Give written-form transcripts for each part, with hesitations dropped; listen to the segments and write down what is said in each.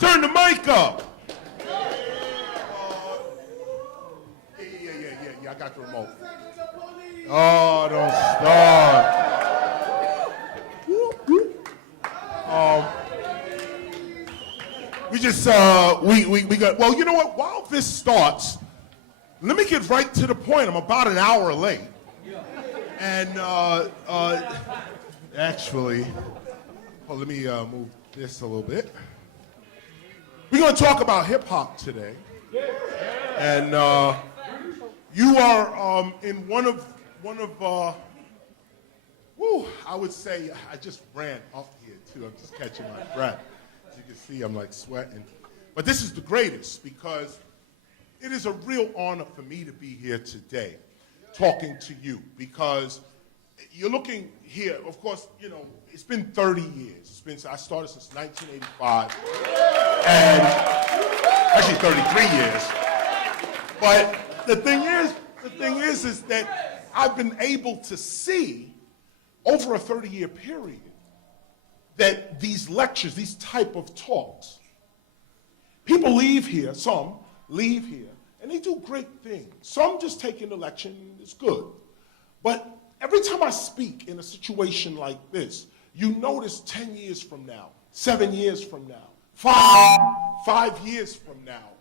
Turn the mic up. Yeah, I got the remote. Oh, don't start. We got, well, you know what? While this starts, let me get right to the point. I'm about an hour late. And actually, let me move this a little bit. We're going to talk about hip hop today. And you are in one of I would say, I just ran up here too. I'm just catching my breath. As you can see, I'm like sweating. But this is the greatest because it is a real honor for me to be here today talking to you because you're looking here, of course, you know, it's been 30 years. I started since 1985, and actually 33 years. But the thing is that I've been able to see over a 30-year period that these lectures, these type of talks, people leave here, some leave here, and they do great things. Some just take an election, it's good. But every time I speak in a situation like this, you notice 10 years from now, 7 years from now, five years from now,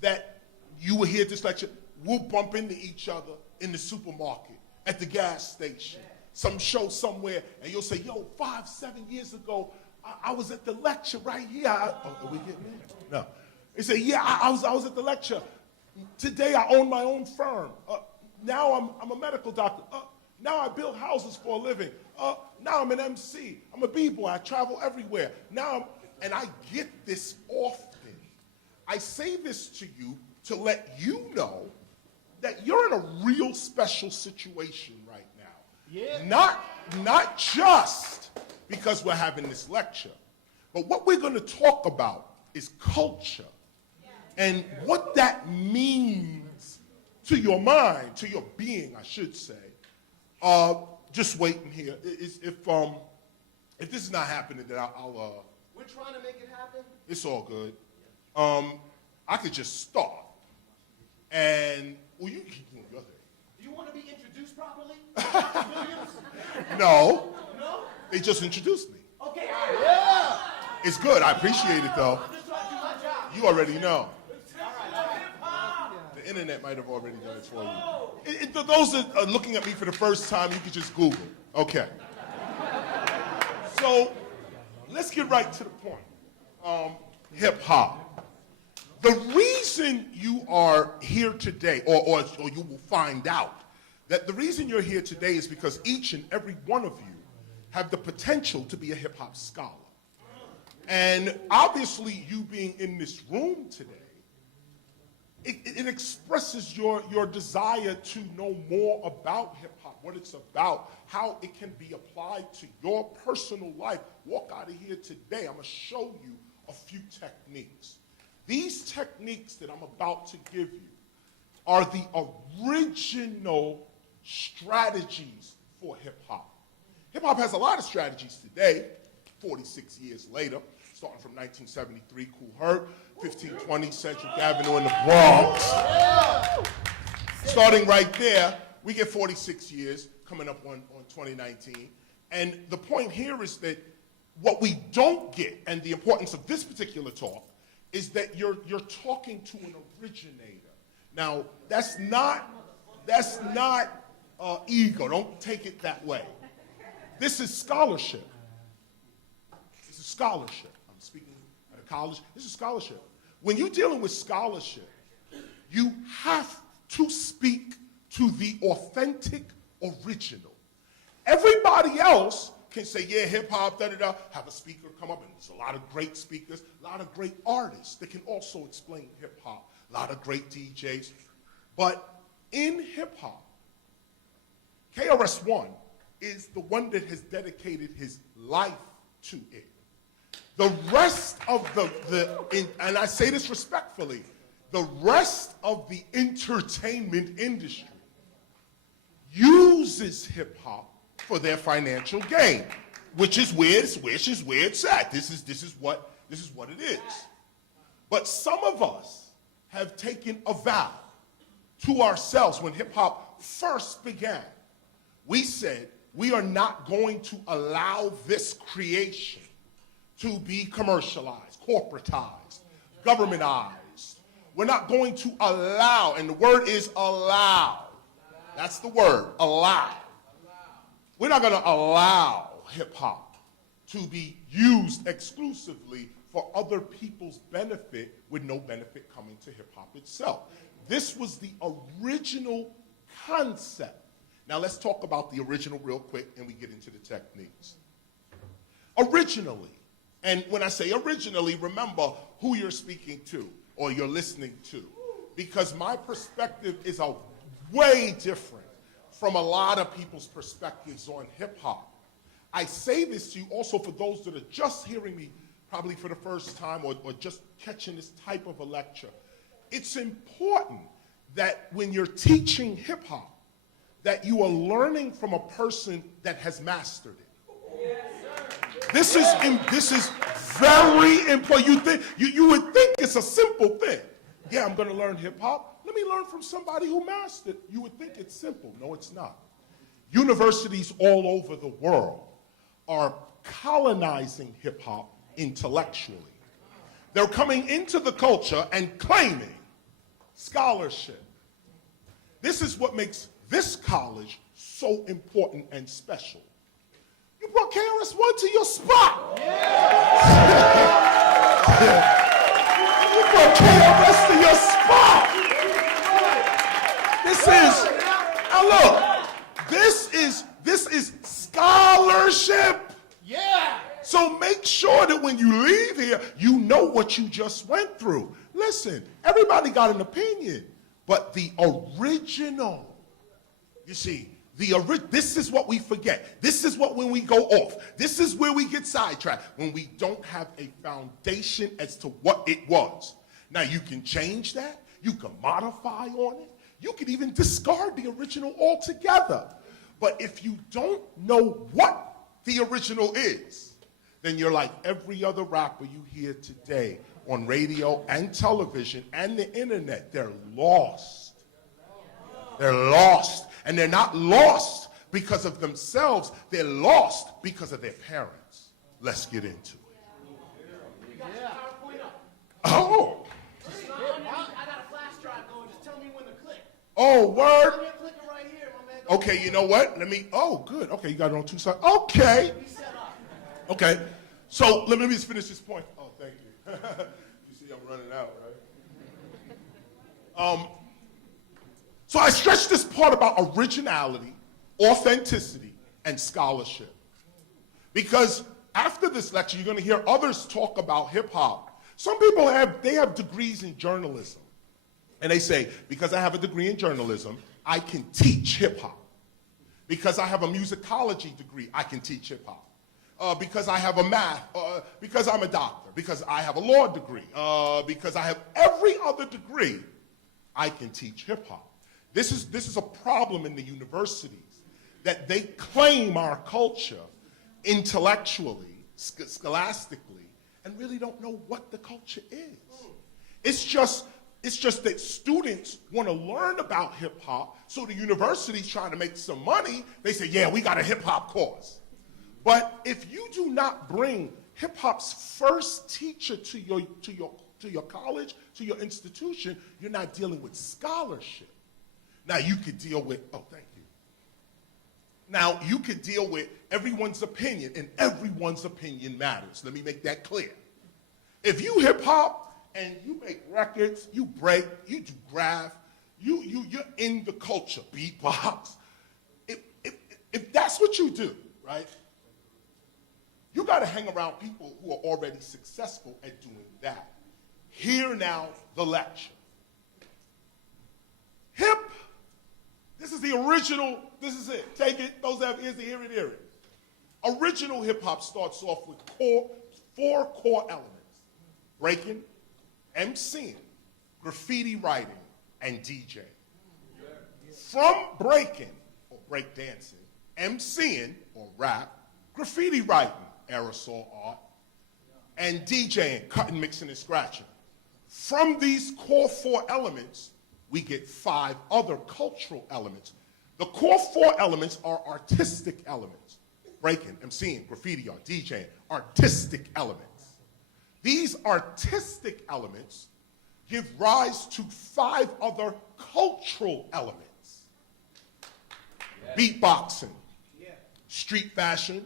that you will hear this lecture, we'll bump into each other in the supermarket, at the gas station, some show somewhere, and you'll say, yo, 5, 7 years ago, I was at the lecture right here. Are we getting it? No. They say, yeah, I was at the lecture. Today I own my own firm. Now I'm a medical doctor. Now I build houses for a living. Now I'm an MC. I'm a b-boy. I travel everywhere. And I get this often. I say this to you to let you know that you're in a real special situation right now. Yeah. Not just because we're having this lecture, but what we're going to talk about is culture and what that means to your mind, to your being, I should say. Just waiting here. If this is not happening, then I'll We're trying to make it happen. It's all good. I could just start. And, well, you keep doing your thing. Do you want to be introduced properly? No. No? They just introduced me. Okay, yeah. It's good. I appreciate it, though. I'm just trying to do my job. You already know. All right. The internet might have already done it for you. For those that are looking at me for the first time, you can just Google. Okay. So, let's get right to the point. Hip hop. The reason you are here today, or you will find out, that the reason you're here today is because each and every one of you have the potential to be a hip hop scholar. And obviously you being in this room today, it expresses your desire to know more about hip hop, what it's about, how it can be applied to your personal life. Walk out of here today, I'm gonna show you a few techniques. These techniques that I'm about to give you are the original strategies for hip hop. Hip hop has a lot of strategies today, 46 years later, starting from 1973, Cool Herc, 1520 Central Avenue in the Bronx. Starting right there, we get 46 years coming up on 2019. And the point here is that what we don't get, and the importance of this particular talk, is that you're talking to an originator. Now, that's not ego. Don't take it that way. This is scholarship. This is scholarship. I'm speaking at a college. This is scholarship. When you're dealing with scholarship, you have to speak to the authentic original. Everybody else can say, yeah, hip-hop, da-da-da, have a speaker come up, and there's a lot of great speakers, a lot of great artists that can also explain hip-hop, a lot of great DJs. But in hip-hop, KRS-One is the one that has dedicated his life to it. The rest of and I say this respectfully, the rest of the entertainment industry uses hip-hop for their financial gain, which is where it's at. This is what it is. But some of us have taken a vow to ourselves when hip hop first began. We said, we are not going to allow this creation to be commercialized, corporatized, governmentized. We're not going to allow, and the word is allow. That's the word, allow. We're not going to allow hip hop to be used exclusively for other people's benefit with no benefit coming to hip hop itself. This was the original concept. Now let's talk about the original real quick and we get into the techniques. Originally, and when I say originally, remember who you're speaking to or you're listening to, because my perspective is a way different from a lot of people's perspectives on hip hop. I say this to you also for those that are just hearing me probably for the first time or just catching this type of a lecture. It's important that when you're teaching hip hop, that you are learning from a person that has mastered it. This is very important. You would think it's a simple thing. Yeah, I'm going to learn hip hop. Let me learn from somebody who mastered it. You would think it's simple. No, it's not. Universities all over the world are colonizing hip hop intellectually. They're coming into the culture and claiming scholarship. This is what makes this college so important and special. You brought KRS-One to your spot. You brought KRS to your spot. This is scholarship. Yeah. So make sure that when you leave here, you know what you just went through. Listen, everybody got an opinion, but the original, you see, this is what we forget. This is what when we go off. This is where we get sidetracked, when we don't have a foundation as to what it was. Now you can change that. You can modify on it. You can even discard the original altogether. But if you don't know what the original is, then you're like every other rapper you hear today on radio and television and the internet. They're lost. They're lost. And they're not lost because of themselves. They're lost because of their parents. Let's get into it. You got your PowerPoint up. Oh. Just not underneath. I got a flash drive going. Just tell me when to click. Oh, word. Tell me to click it right here, my man. Okay, you know what? Oh, good. Okay, you got it on two sides. Okay. Be set up. Okay. So let me just finish this point. Oh, thank you. You see, I'm running out, right? So I stretched this part about originality, authenticity, and scholarship. Because after this lecture, you're going to hear others talk about hip hop. Some people have degrees in journalism. And they say, because I have a degree in journalism, I can teach hip hop. Because I have a musicology degree, I can teach hip hop. Because I have a math, because I'm a doctor, because I have a law degree, because I have every other degree, I can teach hip hop. This is a problem in the universities, that they claim our culture intellectually, scholastically, and really don't know what the culture is. It's just that students want to learn about hip hop, so the university's trying to make some money. They say, yeah, we got a hip hop course. But if you do not bring hip hop's first teacher to your college, to your institution, you're not dealing with scholarship. Now you could deal with, oh, thank you. Now you could deal with everyone's opinion, and everyone's opinion matters. Let me make that clear. If you hip hop and you make records, you break, you do graph, you're in the culture, beatbox. If that's what you do, right? You got to hang around people who are already successful at doing that. Hear now the lecture. This is the original, this is it. Take it, those that have ears to hear it, hear it. Original hip hop starts off with four core elements: breaking, MCing, graffiti writing, and DJing. From breaking, or break dancing, MCing, or rap, graffiti writing, aerosol art, and DJing, cutting, mixing, and scratching. From these core 4 elements, we get 5 other cultural elements. The core 4 elements are artistic elements. Breaking, MCing, graffiti art, DJing, artistic elements. These artistic elements give rise to 5 other cultural elements. Beatboxing, street fashion,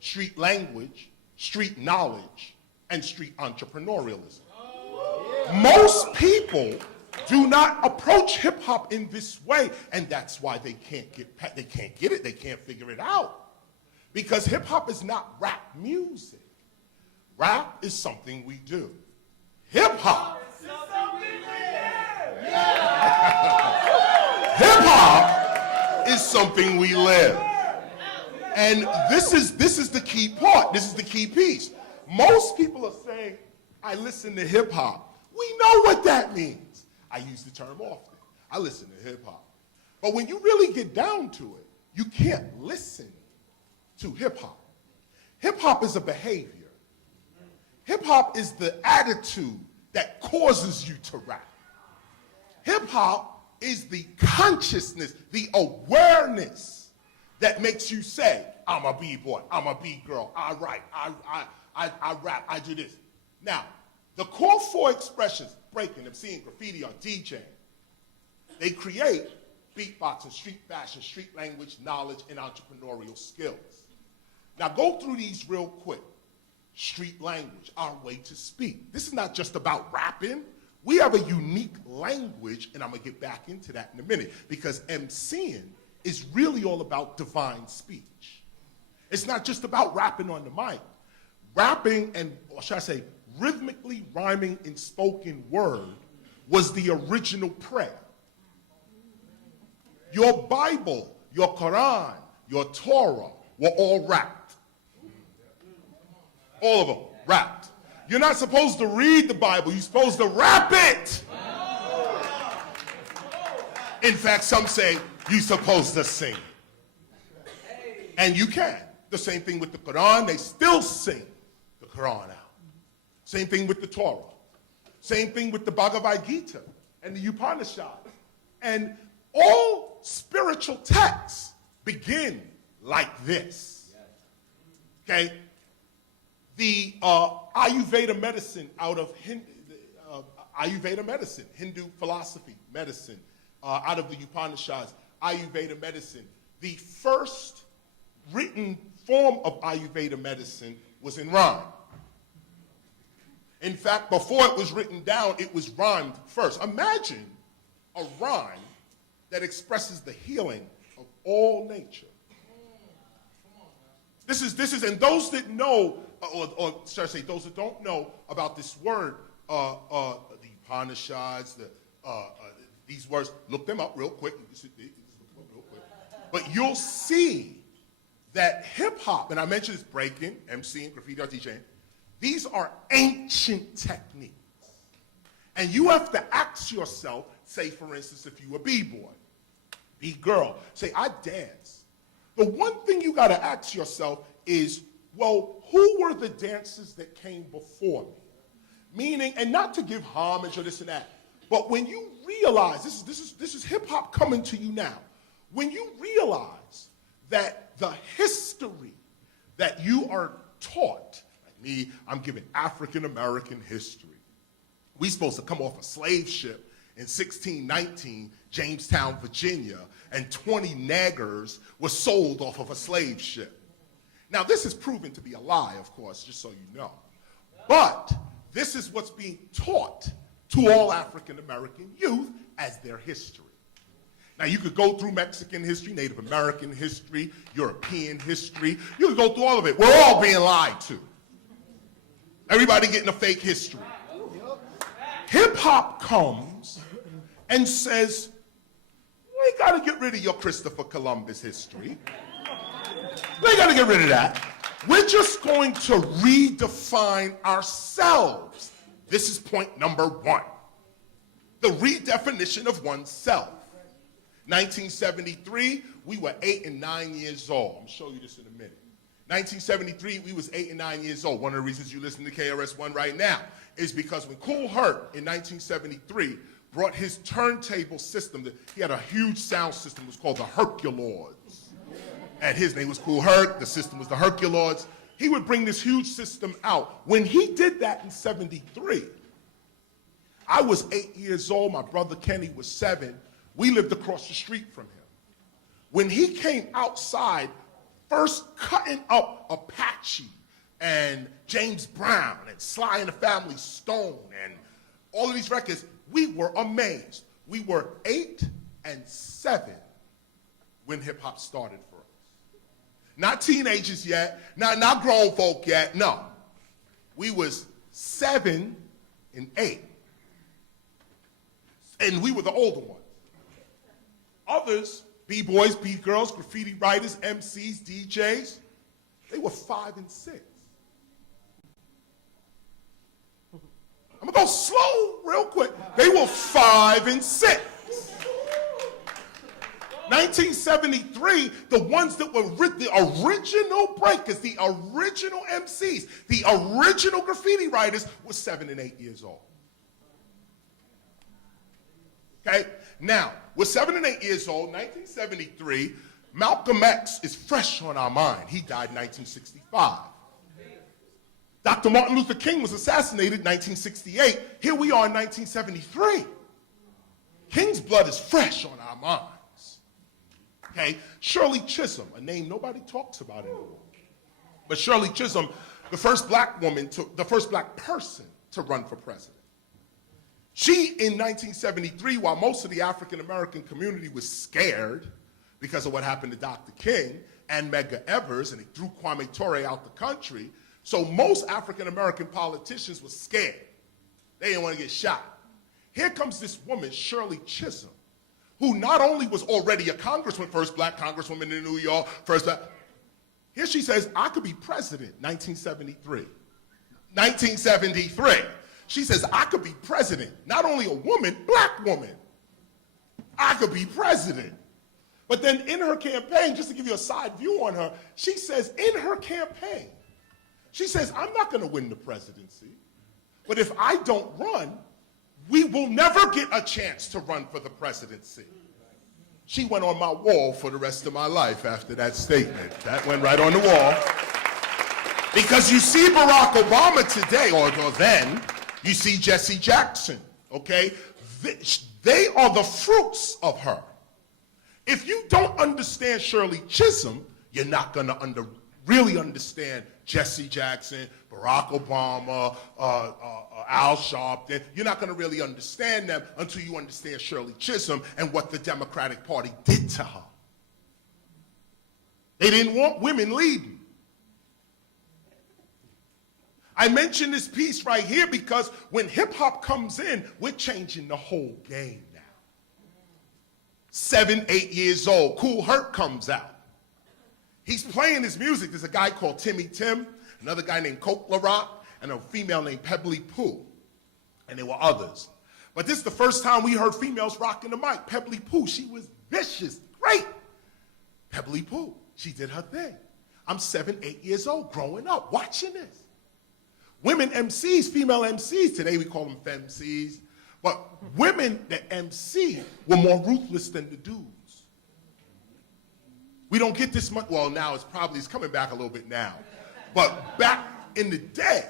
street language, street knowledge, and street entrepreneurialism. Most people do not approach hip hop in this way, and that's why they can't get it, they can't figure it out. Because hip hop is not rap music. Rap is something we do. Hip hop is something we live. Hip hop is something we live. And this is the key part. This is the key piece. Most people are saying, I listen to hip hop. We know what that means. I use the term often. I listen to hip hop. But when you really get down to it, you can't listen to hip hop. Hip hop is a behavior. Hip hop is the attitude that causes you to rap. Hip hop is the consciousness, the awareness that makes you say, I'm a B-boy, I'm a B-girl, I write, I rap, I do this. Now, the core 4 expressions, breaking, MCing, graffiti, or DJing, they create beatboxing, street fashion, street language, knowledge, and entrepreneurial skills. Now go through these real quick. Street language, our way to speak. This is not just about rapping. We have a unique language, and I'm gonna get back into that in a minute, because MCing is really all about divine speech. It's not just about rapping on the mic. Rapping, and or should I say, rhythmically rhyming in spoken word was the original prayer. Your Bible, your Quran, your Torah were all rapped. All of them, rapped. You're not supposed to read the Bible, you're supposed to rap it. In fact, some say you're supposed to sing. And you can. The same thing with the Quran, they still sing the Quran out. Same thing with the Torah. Same thing with the Bhagavad Gita and the Upanishads. And all spiritual texts begin like this. Okay? The Ayurveda medicine out of Ayurveda medicine, Hindu philosophy medicine, out of the Upanishads, Ayurveda medicine. The first written form of Ayurveda medicine was in rhyme. In fact, before it was written down, it was rhymed first. Imagine a rhyme that expresses the healing of all nature. This is, and those that know, or should I say, those that don't know about this word, the Upanishads, these words, look them up real quick. But you'll see that hip hop, and I mentioned this, breaking, MCing, graffiti, art, DJing, these are ancient techniques. And you have to ask yourself, say for instance, if you a B-boy, B-girl, say I dance. The one thing you gotta ask yourself is, well, who were the dancers that came before me? Meaning, and not to give homage or this and that, but when you realize, this is hip hop coming to you now, when you realize that the history that you are taught, like me, I'm giving African American history. We supposed to come off a slave ship in 1619, Jamestown, Virginia, and 20 naggers were sold off of a slave ship. Now, this is proven to be a lie, of course, just so you know. But this is what's being taught to all African American youth as their history. Now, you could go through Mexican history, Native American history, European history. You could go through all of it. We're all being lied to. Everybody getting a fake history. Hip-hop comes and says, we got to get rid of your Christopher Columbus history. We got to get rid of that. We're just going to redefine ourselves. This is point number 1. The redefinition of oneself. 1973, we were 8 and 9 years old. I'm going to show you this in a minute. 1973, we was 8 and 9 years old. One of the reasons you listen to KRS-One right now is because when Kool Herc in 1973 brought his turntable system, he had a huge sound system, it was called the Herculords. And his name was Kool Herc, the system was the Herculords. He would bring this huge system out. When he did that in 73, I was 8 years old, my brother Kenny was 7. We lived across the street from him. When he came outside, first cutting up Apache and James Brown and Sly and the Family Stone and all of these records, we were amazed. We were 8 and 7 when hip hop started for us. Not teenagers yet, not grown folk yet, no. We was 7 and 8. And we were the older ones. Others, B-boys, B-girls, graffiti writers, MCs, DJs, they were 5 and 6. I'm gonna go slow real quick. They were 5 and 6. 1973, the ones that were the original breakers, the original MCs, the original graffiti writers were 7 and 8 years old. Okay, now, we're 7 and 8 years old, 1973, Malcolm X is fresh on our mind. He died in 1965. Dr. Martin Luther King was assassinated in 1968. Here we are in 1973. King's blood is fresh on our minds. Okay, Shirley Chisholm, a name nobody talks about anymore. But Shirley Chisholm, the first black person to run for president. She, in 1973, while most of the African-American community was scared because of what happened to Dr. King and Medgar Evers, and they threw Kwame Ture out the country, so most African-American politicians were scared. They didn't want to get shot. Here comes this woman, Shirley Chisholm, who not only was already a congresswoman, first black congresswoman in New York, first black, here she says, I could be president, 1973. 1973. She says, I could be president. Not only a woman, black woman. I could be president. But then in her campaign, just to give you a side view on her, she says in her campaign, she says, I'm not going to win the presidency, but if I don't run, we will never get a chance to run for the presidency. She went on my wall for the rest of my life after that statement. That went right on the wall. Because you see Barack Obama today, or then, you see Jesse Jackson, okay? They are the fruits of her. If you don't understand Shirley Chisholm, you're not going to really understand Jesse Jackson, Barack Obama, Al Sharpton. You're not going to really understand them until you understand Shirley Chisholm and what the Democratic Party did to her. They didn't want women leading. I mention this piece right here because when hip-hop comes in, we're changing the whole game now. 7, 8 years old, Kool Herc comes out. He's playing his music. There's a guy called Timmy Tim, another guy named Coke La Rock, and a female named Pebbly Pooh. And there were others. But this is the first time we heard females rocking the mic. Pebbly Pooh, she was vicious, great. Pebbly Pooh, she did her thing. I'm 7, 8 years old, growing up, watching this. Women MCs, female MCs, today we call them femcs, but women that MC were more ruthless than the dudes. We don't get this much, well now it's coming back a little bit now, but back in the day,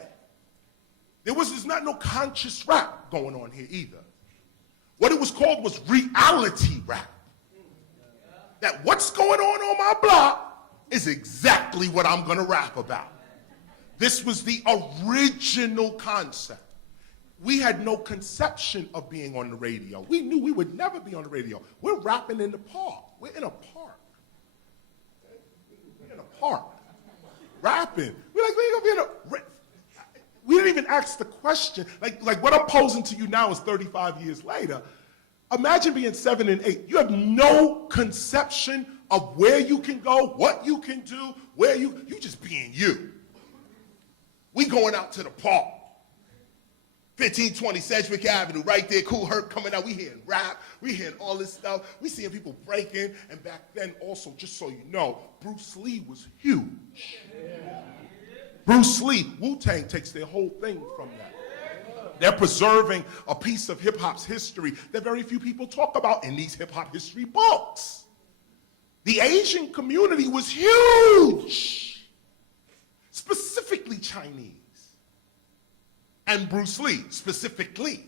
there's not no conscious rap going on here either. What it was called was reality rap. That what's going on my block is exactly what I'm gonna rap about. This was the original concept. We had no conception of being on the radio. We knew we would never be on the radio. We're rapping in the park. We're in a park. We're in a park. Rapping. We're like, we ain't gonna be in a... We didn't even ask the question. Like what I'm posing to you now is 35 years later. Imagine being 7 and 8. You have no conception of where you can go, what you can do, you just being you. We going out to the park. 1520 Sedgwick Avenue, right there, Cool Herc coming out. We hearing rap, we hearing all this stuff. We seeing people breaking, and back then also, just so you know, Bruce Lee was huge. Bruce Lee, Wu-Tang takes their whole thing from that. They're preserving a piece of hip-hop's history that very few people talk about in these hip-hop history books. The Asian community was huge, specifically Chinese. And Bruce Lee, specifically.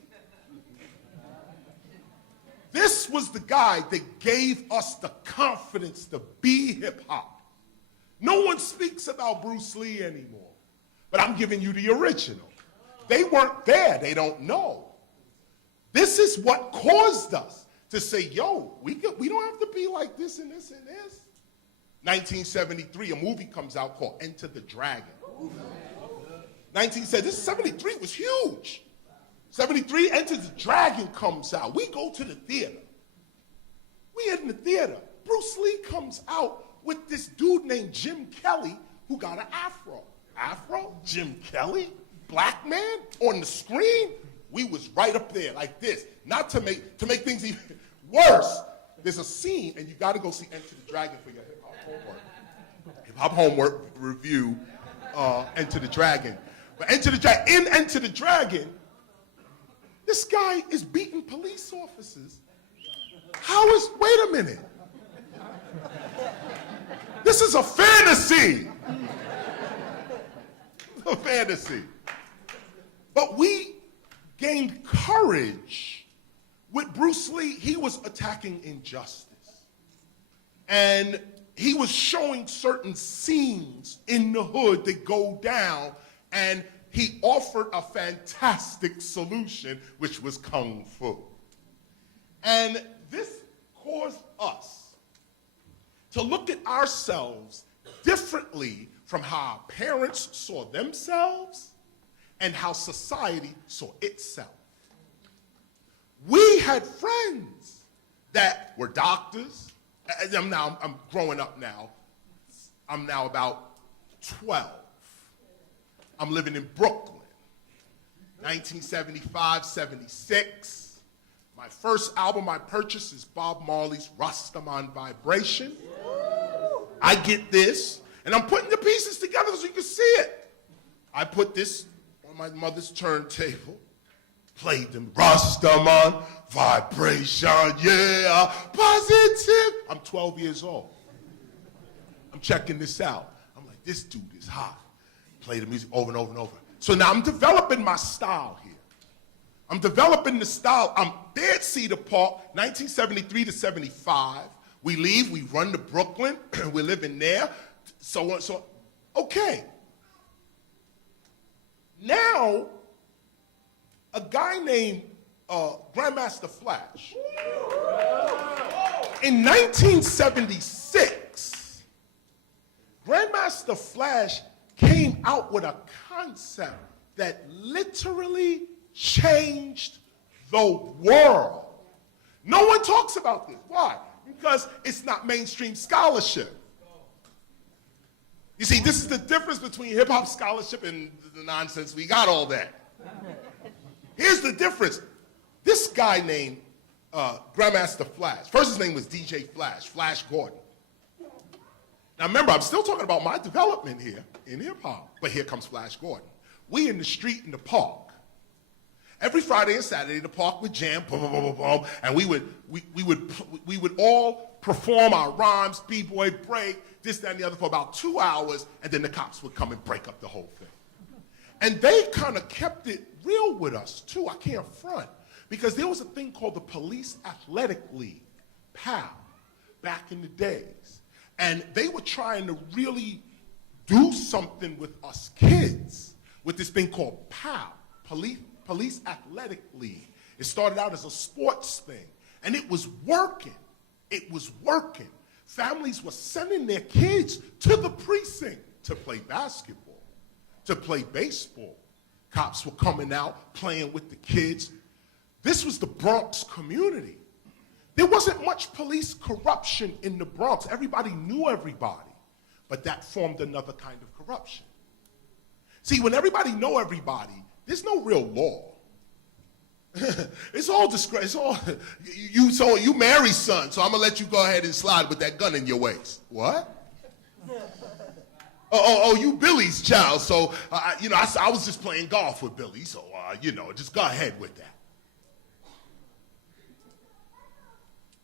This was the guy that gave us the confidence to be hip-hop. No one speaks about Bruce Lee anymore, but I'm giving you the original. They weren't there, they don't know. This is what caused us to say, yo, we don't have to be like this and this and this. 1973, a movie comes out called Enter the Dragon. 1973 was huge. 73, Enter the Dragon comes out. We go to the theater. We in the theater. Bruce Lee comes out with this dude named Jim Kelly who got an afro. Afro? Jim Kelly? Black man? On the screen? We was right up there like this. Not to make things even worse, there's a scene, and you got to go see Enter the Dragon for your hip-hop homework. Hip-hop homework review, Enter the Dragon. But in Enter the Dragon, this guy is beating police officers. Wait a minute. This is a fantasy. A fantasy. But we gained courage. With Bruce Lee, he was attacking injustice. And he was showing certain scenes in the hood that go down, and he offered a fantastic solution, which was Kung Fu. And this caused us to look at ourselves differently from how our parents saw themselves and how society saw itself. We had friends that were doctors. I'm growing up now. I'm now about 12. I'm living in Brooklyn. 1975, 76. My first album I purchased is Bob Marley's Rastaman Vibration. I get this, and I'm putting the pieces together so you can see it. I put this on my mother's turntable, played them Rastaman Vibration, yeah, positive. I'm 12 years old. I'm checking this out. I'm like, this dude is hot. Play the music over and over and over. So now I'm developing my style here. I'm developing the style. I'm there at Cedar Park, 1973 to 75. We leave, we run to Brooklyn, we're living there, so on, so okay. Now, a guy named Grandmaster Flash. In 1976, Grandmaster Flash came out with a concept that literally changed the world. No one talks about this. Why? Because it's not mainstream scholarship. You see, this is the difference between hip-hop scholarship and the nonsense. We got all that. Here's the difference. This guy named Grandmaster Flash, first his name was DJ Flash, Flash Gordon. Now remember, I'm still talking about my development here in hip-hop, but here comes Flash Gordon. We in the street in the park. Every Friday and Saturday, the park would jam, boom, boom, boom, boom, boom, and we would all perform our rhymes, b-boy, break, this, that, and the other for about 2 hours, and then the cops would come and break up the whole thing. And they kind of kept it real with us, too. I can't front. Because there was a thing called the Police Athletic League, PAL, back in the days. And they were trying to really do something with us kids with this thing called PAL, Police Athletic League. It started out as a sports thing, and it was working. It was working. Families were sending their kids to the precinct to play basketball, to play baseball. Cops were coming out, playing with the kids. This was the Bronx community. There wasn't much police corruption in the Bronx. Everybody knew everybody, but that formed another kind of corruption. See, when everybody know everybody, there's no real law. It's all disgrace. It's all you marry son, so I'm gonna let you go ahead and slide with that gun in your waist. What? Oh, you Billy's child. So I was just playing golf with Billy. So just go ahead with that.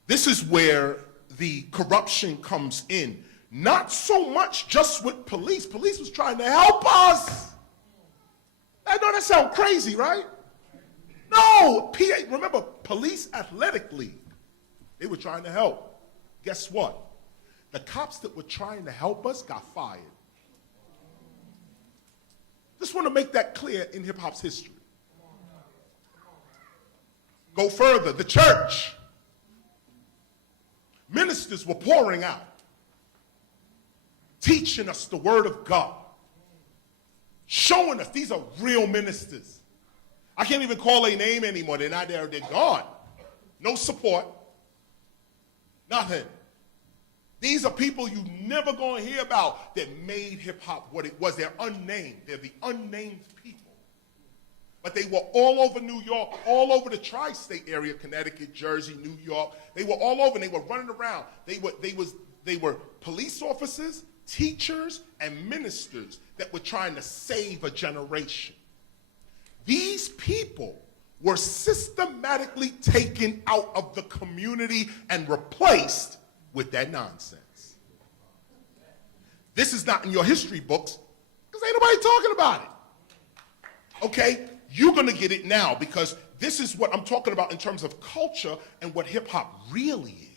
This is where the corruption comes in. Not so much just with police. Police was trying to help us. I know that sounds crazy, right? No, remember, Police Athletic League. They were trying to help. Guess what? The cops that were trying to help us got fired. Just want to make that clear in hip hop's history. Go further, the church. Ministers were pouring out, teaching us the word of God, showing us these are real ministers. I can't even call their name anymore. They're not there. They're gone. No support. Nothing. These are people you never going to hear about that made hip-hop what it was. They're unnamed. They're the unnamed people. But they were all over New York, all over the tri-state area, Connecticut, Jersey, New York. They were all over, and they were running around. They were police officers, teachers, and ministers that were trying to save a generation. These people were systematically taken out of the community and replaced with that nonsense. This is not in your history books because ain't nobody talking about it. Okay? You're going to get it now because this is what I'm talking about in terms of culture and what hip-hop really is.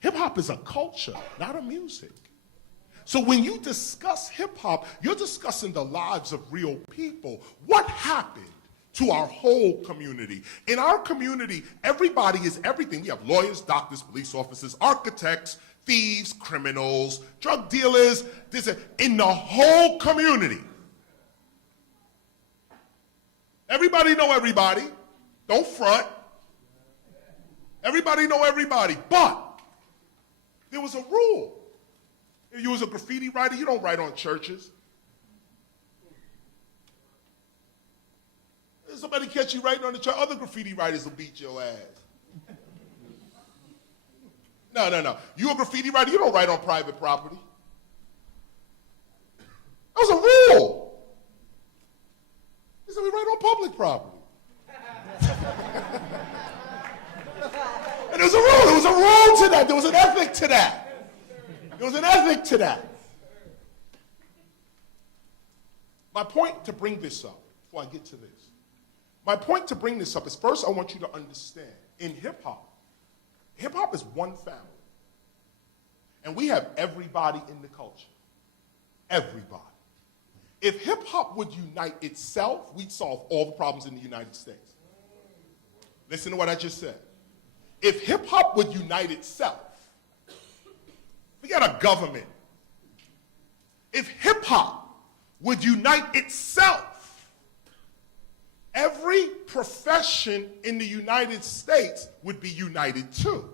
Hip-hop is a culture, not a music. So when you discuss hip-hop, you're discussing the lives of real people. What happened to our whole community? In our community, everybody is everything. We have lawyers, doctors, police officers, architects, thieves, criminals, drug dealers, in the whole community. Everybody know everybody. Don't front. Everybody know everybody. But there was a rule. If you was a graffiti writer, you don't write on churches. If somebody catch you writing on the church, other graffiti writers will beat your ass. No. You a graffiti writer, you don't write on private property. That was a rule. He said we write on public property. And there was a rule. There was a rule to that. There was an ethic to that. There was an ethic to that. My point to bring this up, before I get to this, my point to bring this up is first I want you to understand, in hip-hop is one family. And we have everybody in the culture. Everybody. If hip-hop would unite itself, we'd solve all the problems in the United States. Listen to what I just said. If hip-hop would unite itself, we got a government. If hip-hop would unite itself, every profession in the United States would be united too.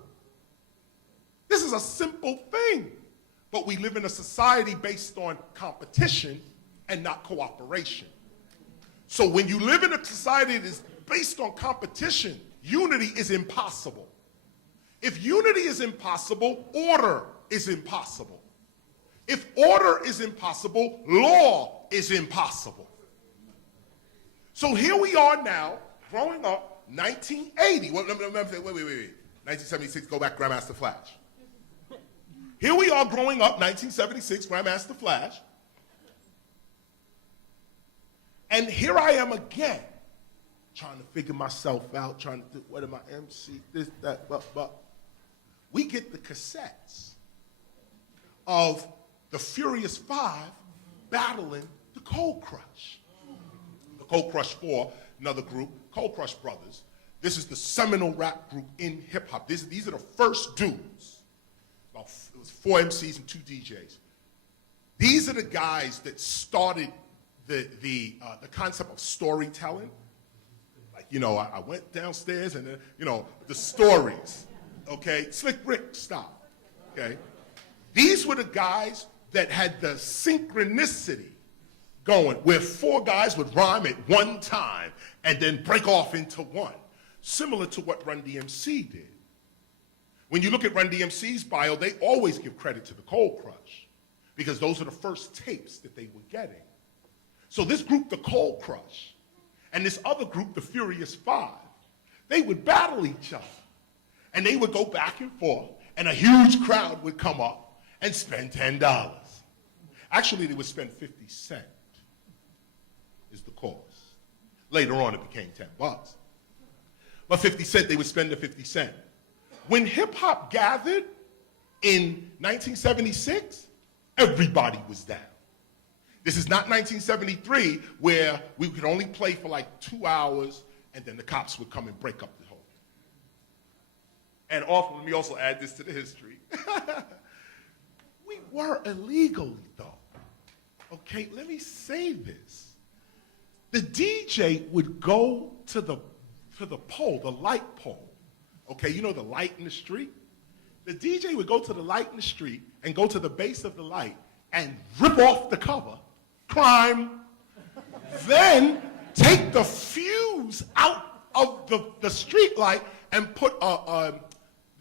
This is a simple thing, but we live in a society based on competition and not cooperation. So when you live in a society that is based on competition, unity is impossible. If unity is impossible, order is impossible. If order is impossible, law is impossible. So here we are now, growing up, 1980. Wait. 1976, go back, Grandmaster Flash. Here we are growing up, 1976, Grandmaster Flash. And here I am again, trying to figure myself out, trying to do, what am I, MC, this, that, but. We get the cassettes of the Furious Five battling the Cold Crush. The Cold Crush 4, another group, Cold Crush Brothers. This is the seminal rap group in hip-hop. These are the first dudes. It was 4 MCs and 2 DJs. These are the guys that started the concept of storytelling. Like, I went downstairs and then, the stories. Okay, Slick Rick style, okay? These were the guys that had the synchronicity, going where four guys would rhyme at one time and then break off into one, similar to what Run DMC did. When you look at Run DMC's bio, they always give credit to the Cold Crush because those are the first tapes that they were getting. So this group, the Cold Crush, and this other group, the Furious Five, they would battle each other. And they would go back and forth, and a huge crowd would come up and spend $10. Actually, they would spend 50 cents is the cost. Later on, it became $10. But 50 cents, they would spend the 50 cents. When hip-hop gathered in 1976, everybody was down. This is not 1973, where we could only play for like 2 hours, and then the cops would come and break up the whole thing. And often, let me also add this to the history. We were illegally, though. Okay, let me say this. The DJ would go to the pole, the light pole. Okay, you know the light in the street? The DJ would go to the light in the street and go to the base of the light and rip off the cover, crime, then take the fuse out of the street light and put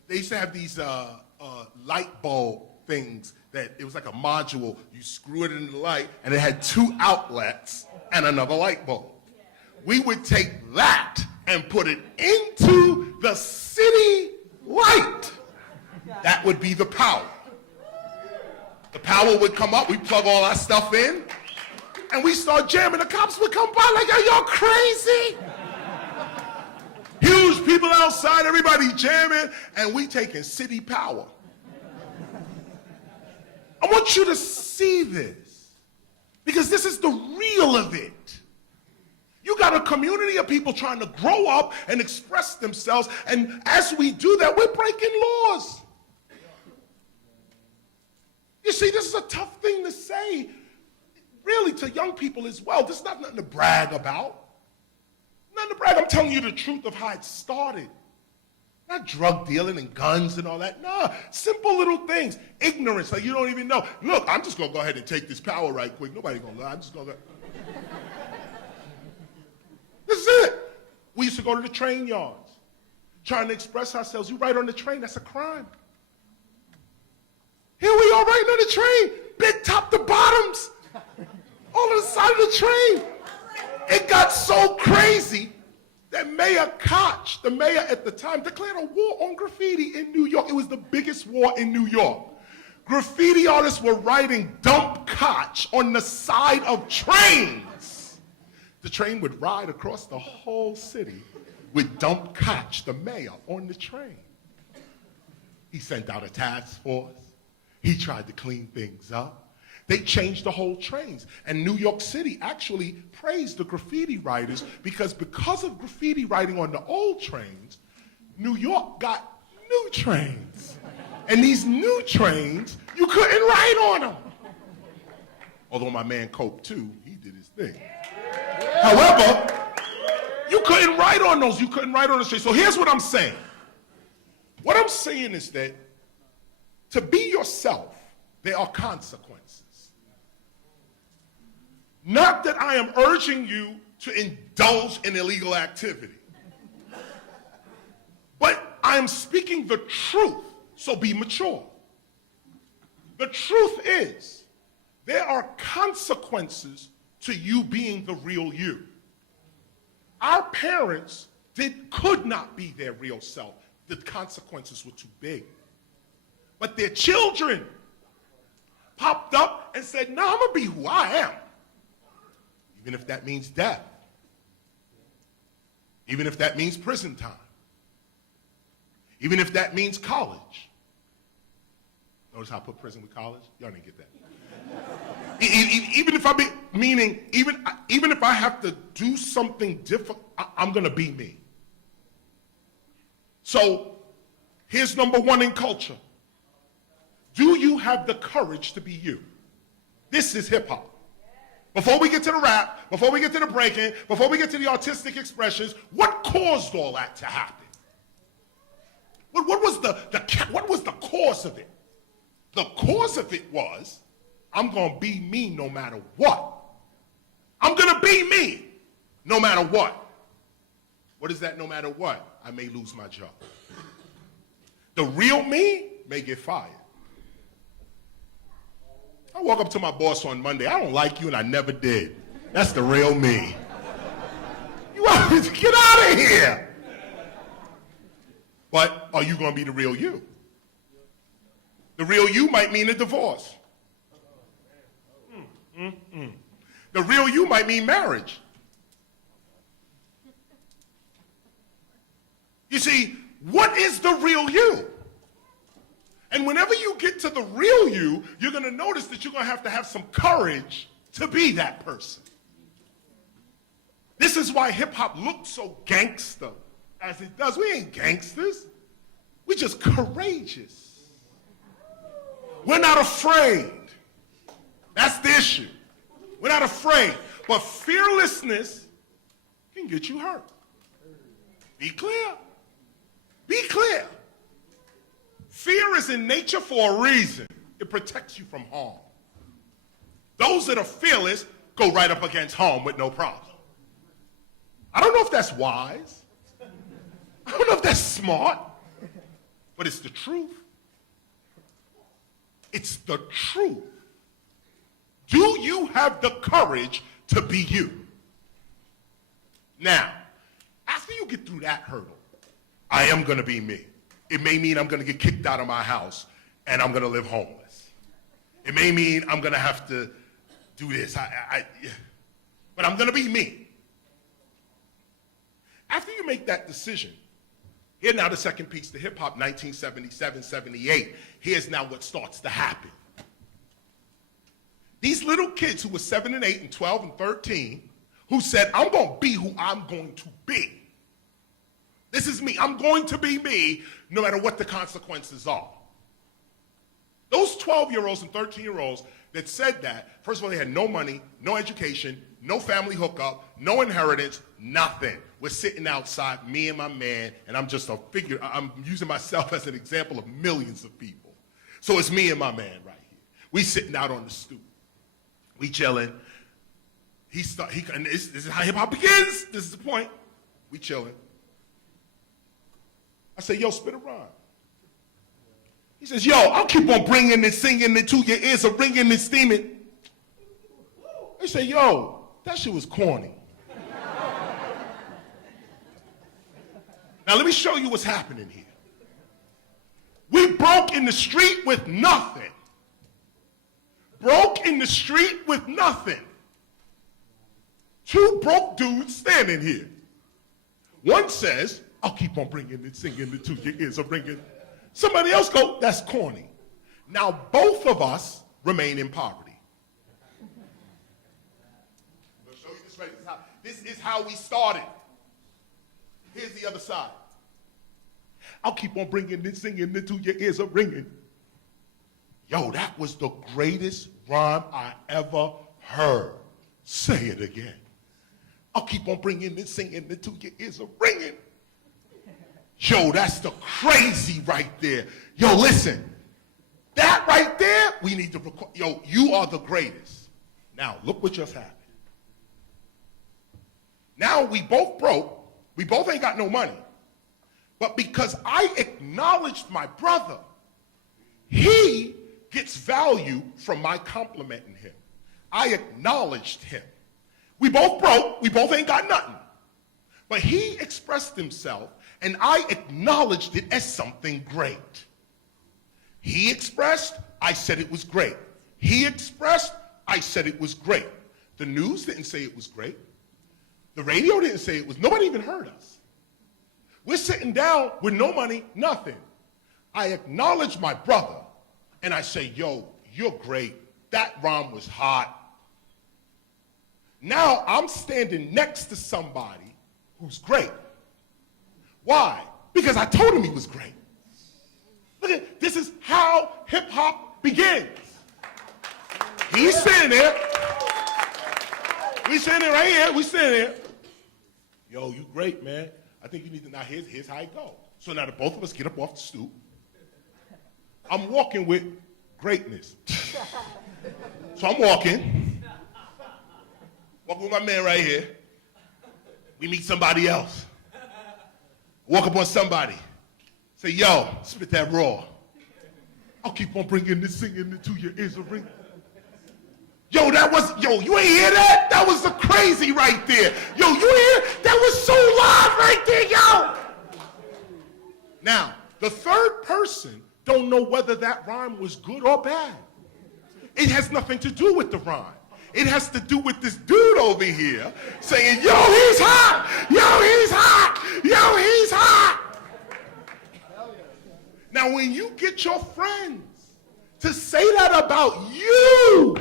they used to have these light bulb things that it was like a module. You screw it in the light, and it had 2 outlets and another light bulb. We would take that and put it into the city light. That would be the power. The power would come up, we plug all our stuff in, and we start jamming. The cops would come by like, are y'all crazy? Huge people outside, everybody jamming, and we taking city power. I want you to see this, because this is the real of it. You got a community of people trying to grow up and express themselves, and as we do that, we're breaking laws. You see, this is a tough thing to say, really, to young people as well. This is not nothing to brag about. Nothing to brag. I'm telling you the truth of how it started. Not drug dealing and guns and all that. No, simple little things. Ignorance, like you don't even know. Look, I'm just going to go ahead and take this power right quick. Nobody going to lie. I'm just going to go. This is it. We used to go to the train yards, trying to express ourselves. You write on the train, that's a crime. Here we are writing on the train, big top to bottoms, all on the side of the train. It got so crazy that Mayor Koch, the mayor at the time, declared a war on graffiti in New York. It was the biggest war in New York. Graffiti artists were writing "Dump Koch" on the side of trains. The train would ride across the whole city with "Dump Koch," the mayor, on the train. He sent out a task force. He tried to clean things up. They changed the whole trains. And New York City actually praised the graffiti writers because of graffiti writing on the old trains, New York got new trains. And these new trains, you couldn't write on them. Although my man Cope, too, he did his thing. However, you couldn't write on those. You couldn't write on the street. So here's what I'm saying. What I'm saying is that to be yourself, there are consequences. Not that I am urging you to indulge in illegal activity, but I am speaking the truth, so be mature. The truth is, there are consequences to you being the real you. Our parents could not be their real self. The consequences were too big. But their children popped up and said, no, I'm going to be who I am. Even if that means death. Even if that means prison time. Even if that means college. Notice how I put prison with college? Y'all didn't get that. Even if I be, meaning, even if I have to do something different, I'm going to be me. So, here's number one in culture. Do you have the courage to be you? This is hip hop. Before we get to the rap, before we get to the breaking, before we get to the artistic expressions, what caused all that to happen? What was the cause of it? The cause of it was, I'm going to be me no matter what. be me, no matter what. What is that no matter what? I may lose my job. The real me may get fired. I walk up to my boss on Monday. I don't like you, and I never did. That's the real me. You get out of here. But are you going to be the real you? The real you might mean a divorce. The real you might mean marriage. You see, what is the real you? And whenever you get to the real you, you're going to notice that you're going to have some courage to be that person. This is why hip-hop looks so gangster as it does. We ain't gangsters. We're just courageous. We're not afraid. That's the issue. We're not afraid. But fearlessness can get you hurt. Be clear. Be clear. Fear is in nature for a reason. It protects you from harm. Those that are fearless go right up against harm with no problem. I don't know if that's wise. I don't know if that's smart. But it's the truth. It's the truth. Do you have the courage to be you? Now, after you get through that hurdle, I am going to be me. It may mean I'm going to get kicked out of my house and I'm going to live homeless. It may mean I'm going to have to do this. But I'm going to be me. After you make that decision, here now the second piece, the hip-hop 1977, 78. Here's now what starts to happen. These little kids who were 7 and 8 and 12 and 13 who said, I'm going to be who I'm going to be. This is me. I'm going to be me no matter what the consequences are. Those 12-year-olds and 13-year-olds that said that, first of all, they had no money, no education, no family hookup, no inheritance, nothing. We're sitting outside, me and my man, and I'm just a figure. I'm using myself as an example of millions of people. So it's me and my man right here. We sitting out on the stoop. We chilling. And this is how hip-hop begins. This is the point. We chilling. I say, yo, spit a rhyme. He says, yo, I'll keep on bringing and singing it to your ears, or ringing and steaming. They say, yo, that shit was corny. Now let me show you what's happening here. We broke in the street with nothing. Broke in the street with nothing. Two broke dudes standing here. One says, I'll keep on bringing it, singing it to your ears, or ringing. Somebody else go, that's corny. Now both of us remain in poverty. I'll show you this right. This is how we started. Here's the other side. I'll keep on bringing it, singing it to your ears, or ringing. Yo, that was the greatest rhyme I ever heard. Say it again. I'll keep on bringing it, singing it to your ears, or ringing. Yo, that's the crazy right there. Yo, listen. That right there, we need to record. Yo, you are the greatest. Now, look what just happened. Now we both broke. We both ain't got no money. But because I acknowledged my brother, he gets value from my complimenting him. I acknowledged him. We both broke. We both ain't got nothing. But he expressed himself, and I acknowledged it as something great. He expressed, I said it was great. He expressed, I said it was great. The news didn't say it was great. The radio didn't say it was. Nobody even heard us. We're sitting down with no money, nothing. I acknowledge my brother, and I say, yo, you're great. That rhyme was hot. Now I'm standing next to somebody who's great. Why? Because I told him he was great. Look at, this is how hip-hop begins. He's sitting there. We sitting there right here. We sitting there. Yo, you great, man. I think you need to, now here's how it go. So now the both of us get up off the stoop. I'm walking with greatness. So I'm walking. Walking with my man right here. We meet somebody else. Walk up on somebody. Say, yo, spit that raw. I'll keep on bringing this singing into your ears a ring. Yo, you ain't hear that? That was the crazy right there. Yo, you hear? That was so live right there, yo. Now, the third person don't know whether that rhyme was good or bad. It has nothing to do with the rhyme. It has to do with this dude over here saying, yo, he's hot! Yo, he's hot! Yo, he's hot! Now, when you get your friends to say that about you,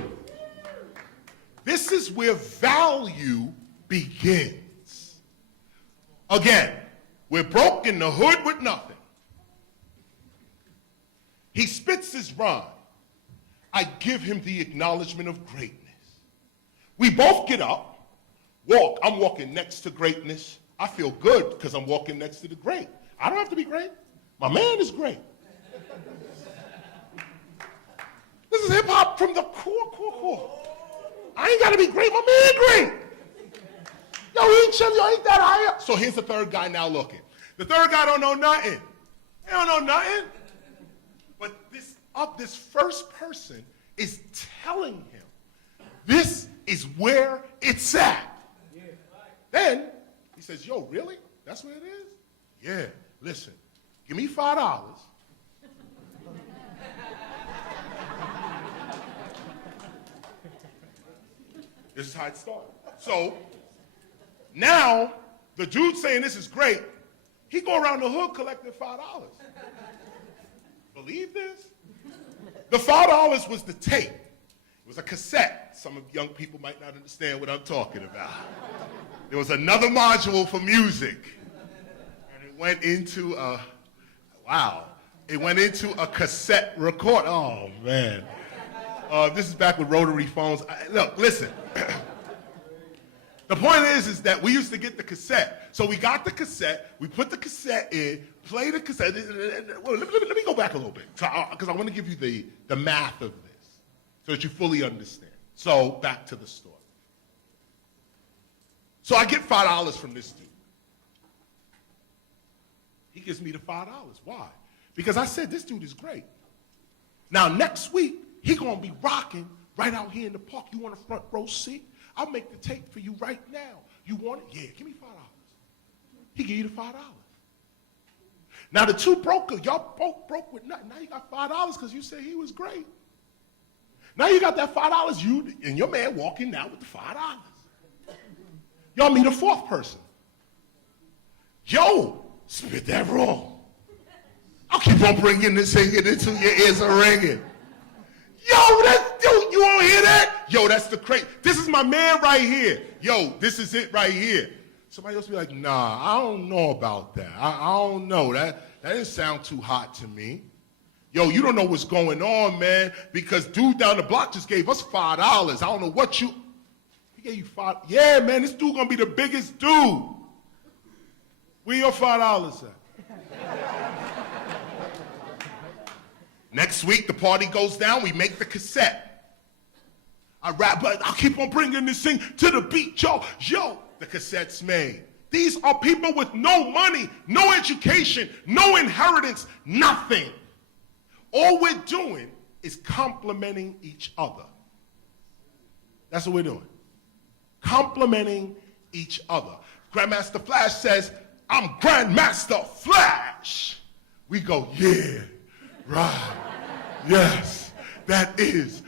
this is where value begins. Again, we're broke in the hood with nothing. He spits his rhyme. I give him the acknowledgement of greatness. We both get up, walk. I'm walking next to greatness. I feel good because I'm walking next to the great. I don't have to be great. My man is great. This is hip hop from the core. I ain't got to be great. My man great. Yo, he ain't chilling. Yo, ain't that high up. So here's the third guy now looking. The third guy don't know nothing. He don't know nothing. But this first person is telling him, this is where it's at. Yeah. Then he says, yo, really? That's what it is? Yeah, listen, give me $5. This is how it started. So now the dude saying this is great, he go around the hood collecting $5. Believe this? The $5 was the tape. It was a cassette. Some of young people might not understand what I'm talking about. There was another module for music. And it went into a cassette record. Oh, man. This is back with rotary phones. Look, listen. The point is that we used to get the cassette. So we got the cassette, we put the cassette in, play the cassette. Well, let me go back a little bit, because I want to give you the math of this so that you fully understand. So back to the story. So I get $5 from this dude. He gives me the $5. Why? Because I said this dude is great. Now next week, he gonna be rocking right out here in the park. You want a front row seat? I'll make the tape for you right now. You want it? Yeah, give me $5. He give you the $5. Now the two y'all both broke with nothing. Now you got $5 because you said he was great. Now you got that $5, you and your man walking now with the $5. Y'all meet a fourth person. Yo, spit that raw. I'll keep on bringing this singing until your ears are ringing. Yo, you don't hear that? Yo, that's the crazy. This is my man right here. Yo, this is it right here. Somebody else be like, nah, I don't know about that. I don't know. That didn't sound too hot to me. Yo, you don't know what's going on, man, because dude down the block just gave us $5. I don't know what he gave you $5. Yeah, man, this dude gonna be the biggest dude. Where your $5 at? Next week, the party goes down, we make the cassette. I rap, but I'll keep on bringing this thing to the beat, yo, the cassette's made. These are people with no money, no education, no inheritance, nothing. All we're doing is complimenting each other. That's what we're doing. Complimenting each other. Grandmaster Flash says, I'm Grandmaster Flash. We go, yeah, right, yes, that is.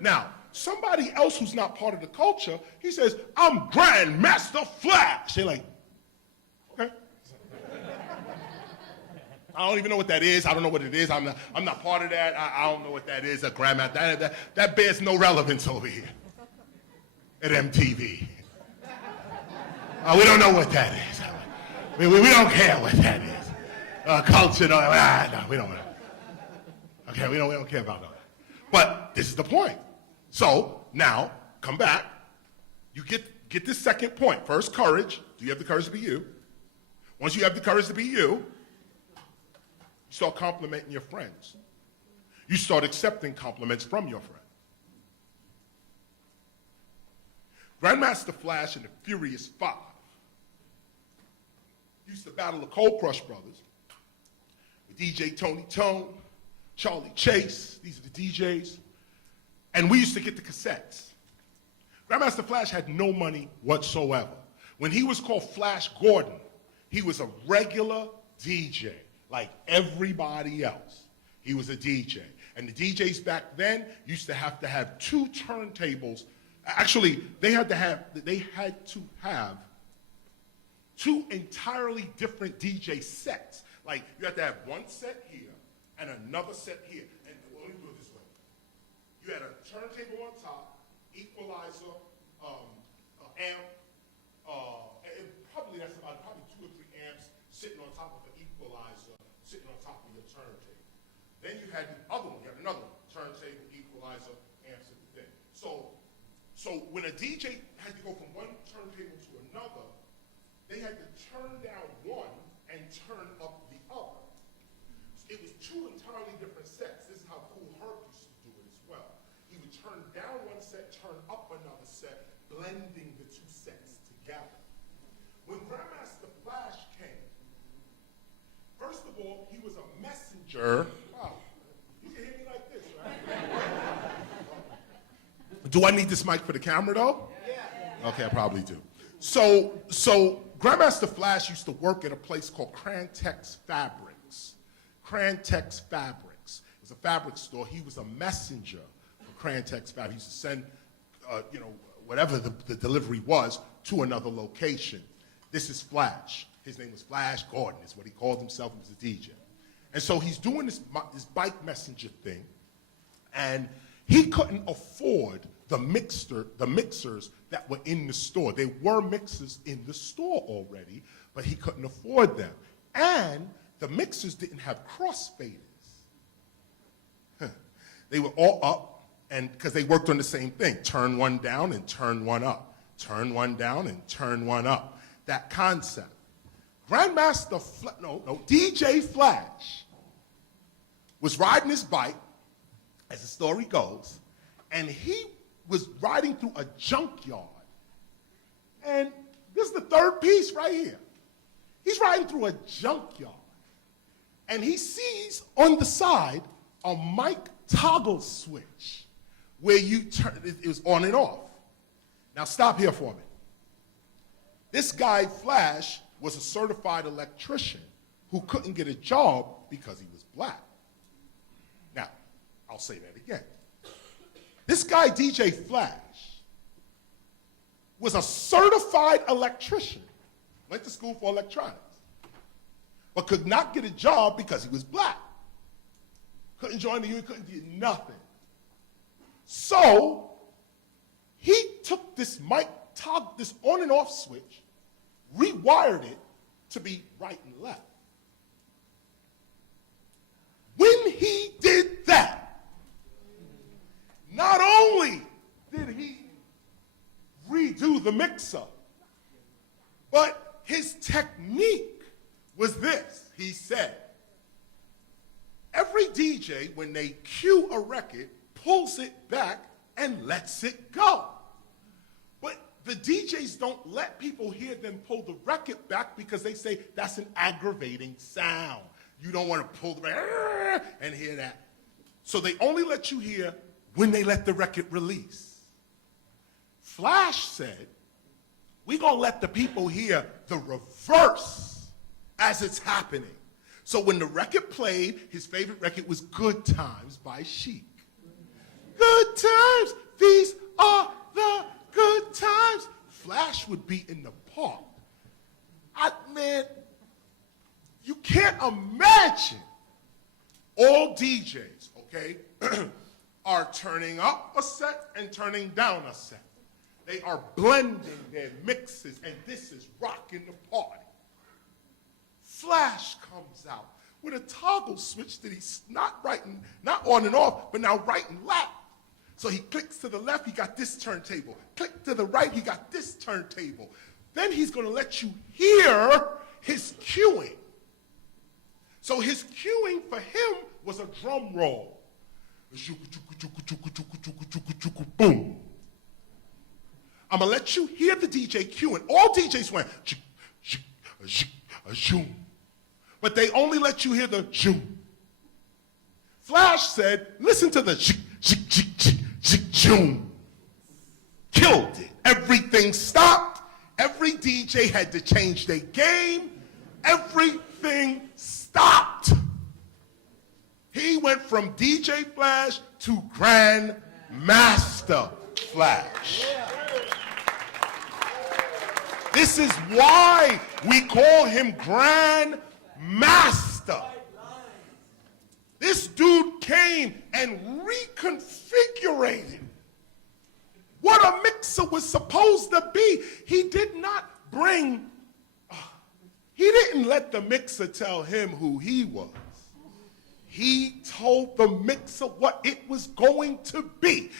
Now, somebody else who's not part of the culture, he says, I'm Grandmaster Flash. They're like, okay. I don't even know what that is. I don't know what it is. I'm not part of that. I don't know what that is. A grandmaster. That bears no relevance over here at MTV. We don't know what that is. We don't care what that is. Culture, no, we don't. Okay, we don't care about that. But this is the point. So now, come back. You get this second point. First, courage. Do you have the courage to be you? Once you have the courage to be you, you start complimenting your friends. You start accepting compliments from your friends. Grandmaster Flash and the Furious Five used to battle the Cold Crush Brothers with DJ Tony Tone, Charlie Chase, these are the DJs, and we used to get the cassettes. Grandmaster Flash had no money whatsoever. When he was called Flash Gordon, he was a regular DJ, like everybody else. He was a DJ. And the DJs back then used to have two turntables. Actually, they had to have two entirely different DJ sets. Like, you had to have one set here and another set here. And let me do it this way. You had a turntable on top, equalizer, amp, and probably that's about 2 or 3 amps sitting on top of an equalizer, sitting on top of your turntable. Then you had the other one, you had another one, turntable, equalizer, amps, and thing. So when a DJ had to go from one turntable to another, they had to turn down one and turn up the other. It was 2 entirely different sets. This is how Kool Herc used to do it as well. He would turn down one set, turn up another set, blending the 2 sets together. When Grandmaster Flash came, first of all, he was a messenger. Wow, you can hear me like this, right? Do I need this mic for the camera, though? Yeah. Okay, I probably do. So Grandmaster Flash used to work at a place called Crantex Fabrics. Crantex Fabrics. It was a fabric store. He was a messenger for Crantex Fabrics. He used to send, whatever the delivery was, to another location. This is Flash. His name was Flash Gordon, is what he called himself. He was a DJ. And so he's doing this bike messenger thing, and he couldn't afford the mixers that were in the store. There were mixers in the store already, but he couldn't afford them. And the mixers didn't have crossfaders. They were all up, and because they worked on the same thing, turn one down and turn one up, turn one down and turn one up. That concept. DJ Flash was riding his bike, as the story goes, and he was riding through a junkyard. And this is the third piece right here. He's riding through a junkyard, and he sees on the side a mic toggle switch where you turn, it was on and off. Now stop here for a minute. This guy, Flash, was a certified electrician who couldn't get a job because he was black. Now, I'll say that again. This guy, DJ Flash, was a certified electrician, went to school for electronics, but could not get a job because he was black. Couldn't join the union, couldn't do nothing. So, he took this mic toggle, this on and off switch, rewired it to be right and left. When he did that, not only did he redo the mixer, but his technique was this. He said, every DJ, when they cue a record, pulls it back and lets it go. But the DJs don't let people hear them pull the record back because they say that's an aggravating sound. You don't want to pull the record and hear that. So they only let you hear when they let the record release. Flash said, we're going to let the people hear the reverse as it's happening. So when the record played, his favorite record was Good Times by Chic. Good times, these are the good times. Flash would be in the park. Man, you can't imagine all DJs, okay, are turning up a set and turning down a set. They are blending their mixes, and this is rocking the party. Flash comes out with a toggle switch that he's not on and off, but now right and left. So he clicks to the left, he got this turntable. Click to the right, he got this turntable. Then he's going to let you hear his cueing. So his cueing for him was a drum roll. Boom. I'm going to let you hear the DJ cue, and all DJs went, zoom. But they only let you hear the zoom. Flash said, listen to the zoom. Killed it. Everything stopped. Every DJ had to change their game. Everything stopped. He went from DJ Flash to Grand Master Flash. This is why we call him Grand Master. This dude came and reconfigured what a mixer was supposed to be. He did not bring, he didn't let the mixer tell him who he was. He told the mixer what it was going to be.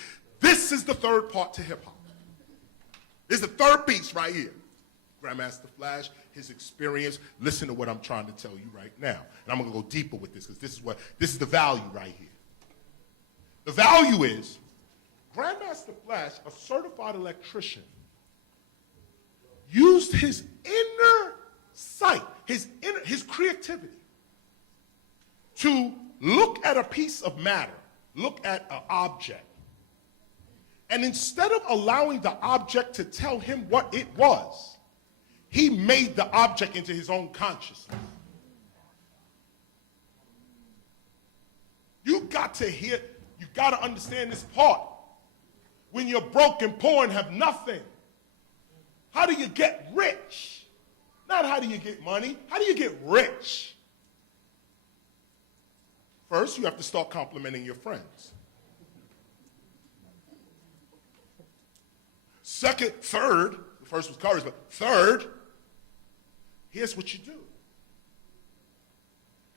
This is the third part to hip hop. This is the third piece right here. Grandmaster Flash, his experience. Listen to what I'm trying to tell you right now. And I'm going to go deeper with this because this is the value right here. The value is Grandmaster Flash, a certified electrician, used his inner sight, his creativity, to look at a piece of matter, look at an object, and instead of allowing the object to tell him what it was, he made the object into his own consciousness. You got to hear, you got to understand this part. When you're broke and poor and have nothing, how do you get rich? Not how do you get money, how do you get rich? First, you have to start complimenting your friends. Second, third, the first was courage, but third, here's what you do.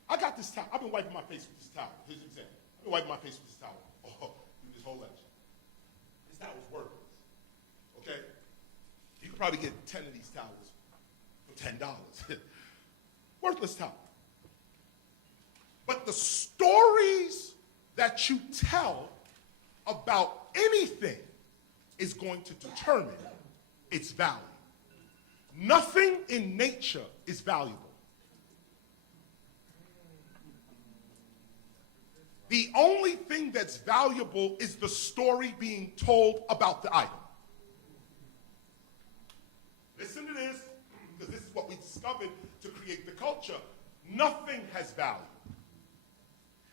I got this towel. I've been wiping my face with this towel. Here's an example. I've been wiping my face with this towel through this whole lecture. This towel was worthless. Okay? You could probably get 10 of these towels for $10. Worthless towel. But the stories that you tell about anything is going to determine its value. Nothing in nature is valuable. The only thing that's valuable is the story being told about the item. Listen to this, because this is what we discovered to create the culture. Nothing has value.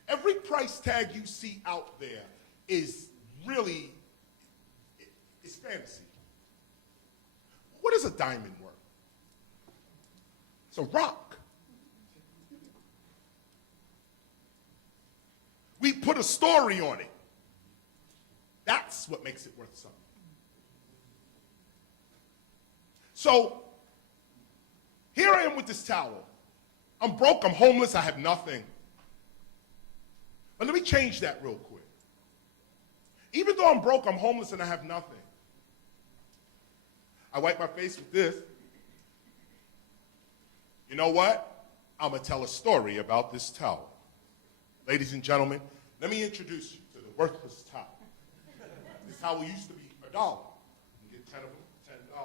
Every price tag you see out there is really, it's fantasy. What is a diamond worth? It's a rock. We put a story on it. That's what makes it worth something. So, here I am with this towel. I'm broke, I'm homeless, I have nothing. But let me change that real quick. Even though I'm broke, I'm homeless, and I have nothing, I wipe my face with this. You know what? I'm going to tell a story about this towel. Ladies and gentlemen, let me introduce you to the worthless towel. This towel used to be $1. You get 10 of them, $10.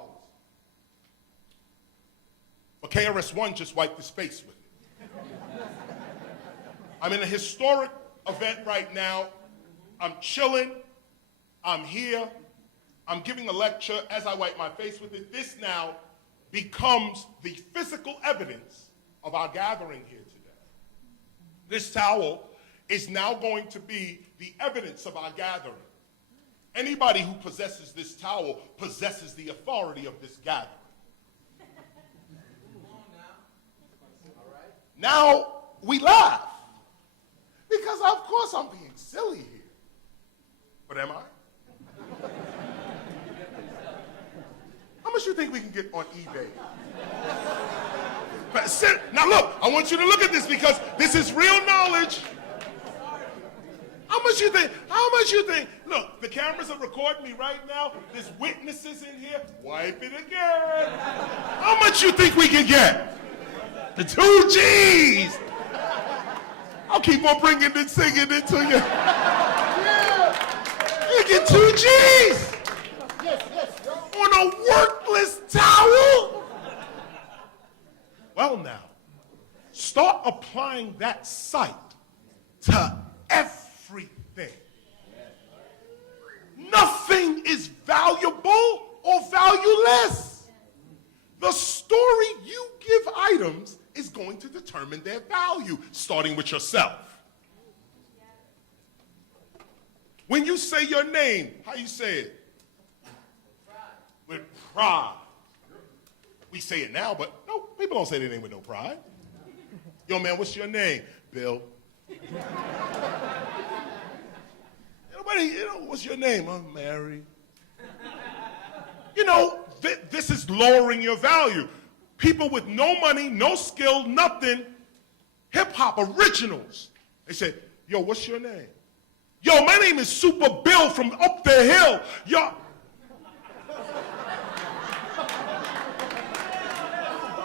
But KRS-One just wiped his face with it. I'm in a historic event right now. I'm chilling. I'm here. I'm giving a lecture as I wipe my face with it. This now becomes the physical evidence of our gathering here today. This towel is now going to be the evidence of our gathering. Anybody who possesses this towel possesses the authority of this gathering. Now we laugh because of course I'm being silly here. But am I? How much you think we can get on eBay? Now look, I want you to look at this because this is real knowledge. How much you think? How much you think? Look, the cameras are recording me right now. There's witnesses in here. Wipe it again. How much you think we can get? The 2 G's. I'll keep on bringing it, singing it to you. Yeah. You get 2 G's. Yes, On on a worthless towel? Well now, start applying that sight to everything. Nothing is valuable or valueless. The story you give items is going to determine their value, starting with yourself. When you say your name, how you say it? With pride. We say it now, but no, people don't say their name with no pride. Yo, man, what's your name? Bill. Nobody, what's your name? I'm Mary. This is lowering your value. People with no money, no skill, nothing, hip-hop originals. They say, yo, what's your name? Yo, my name is Super Bill from up the hill. Yo.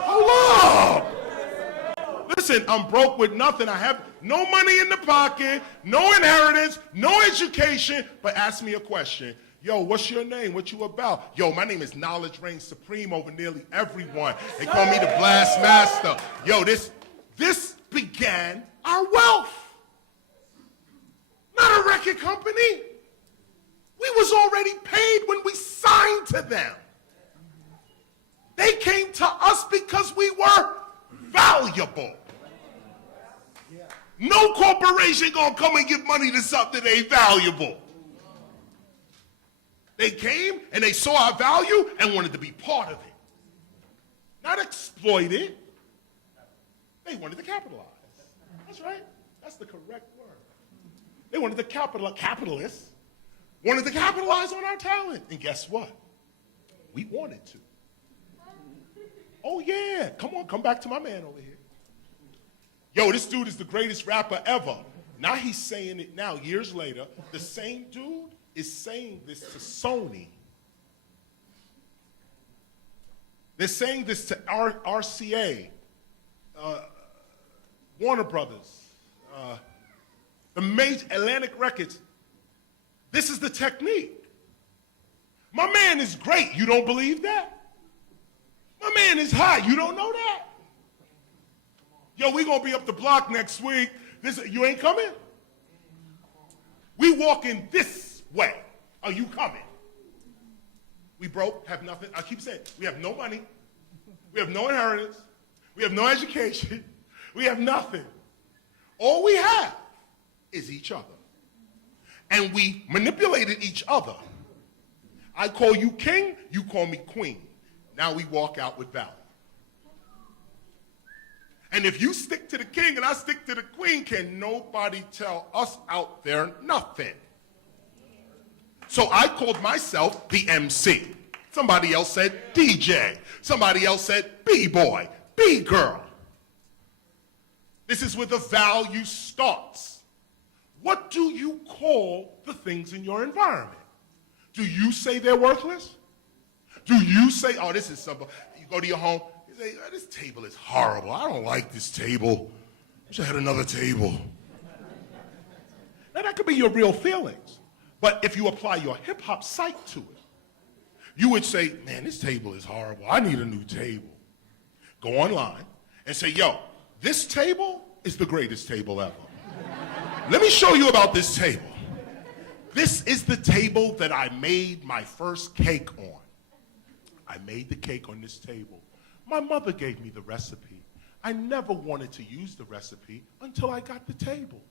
Hold up. Listen, I'm broke with nothing. I have no money in the pocket, no inheritance, no education, but ask me a question. Yo, what's your name? What you about? Yo, my name is Knowledge Reigns Supreme over nearly everyone. They call me the Blast Master. Yo, this began our wealth. Not a record company. We was already paid when we signed to them. They came to us because we were valuable. No corporation gonna come and give money to something that ain't valuable. They came and they saw our value and wanted to be part of it. Not exploit it. They wanted to capitalize. That's right. That's the correct word. They wanted to capitalists wanted to capitalize on our talent. And guess what? We wanted to. Oh yeah, come on, come back to my man over here. Yo, this dude is the greatest rapper ever. Now he's saying it now, years later. The same dude is saying this to Sony. They're saying this to RCA, Warner Brothers, the major Atlantic Records. This is the technique. My man is great. You don't believe that? My man is hot. You don't know that? Yo, we gonna be up the block next week. You ain't coming? We walking this way. Are you coming? We broke, have nothing. I keep saying, we have no money. We have no inheritance. We have no education. We have nothing. All we have is each other. And we manipulated each other. I call you king, you call me queen. Now we walk out with value. And if you stick to the king and I stick to the queen, can nobody tell us out there nothing. So I called myself the MC. Somebody else said DJ. Somebody else said B-boy, B-girl. This is where the value starts. What do you call the things in your environment? Do you say they're worthless? Do you say, oh, this is something? You go to your home, you say, oh, this table is horrible. I don't like this table. I wish I had another table. Now, that could be your real feelings. But if you apply your hip-hop psych to it, you would say, man, this table is horrible. I need a new table. Go online and say, yo, this table is the greatest table ever. Let me show you about this table. This is the table that I made my first cake on. I made the cake on this table. My mother gave me the recipe. I never wanted to use the recipe until I got the table.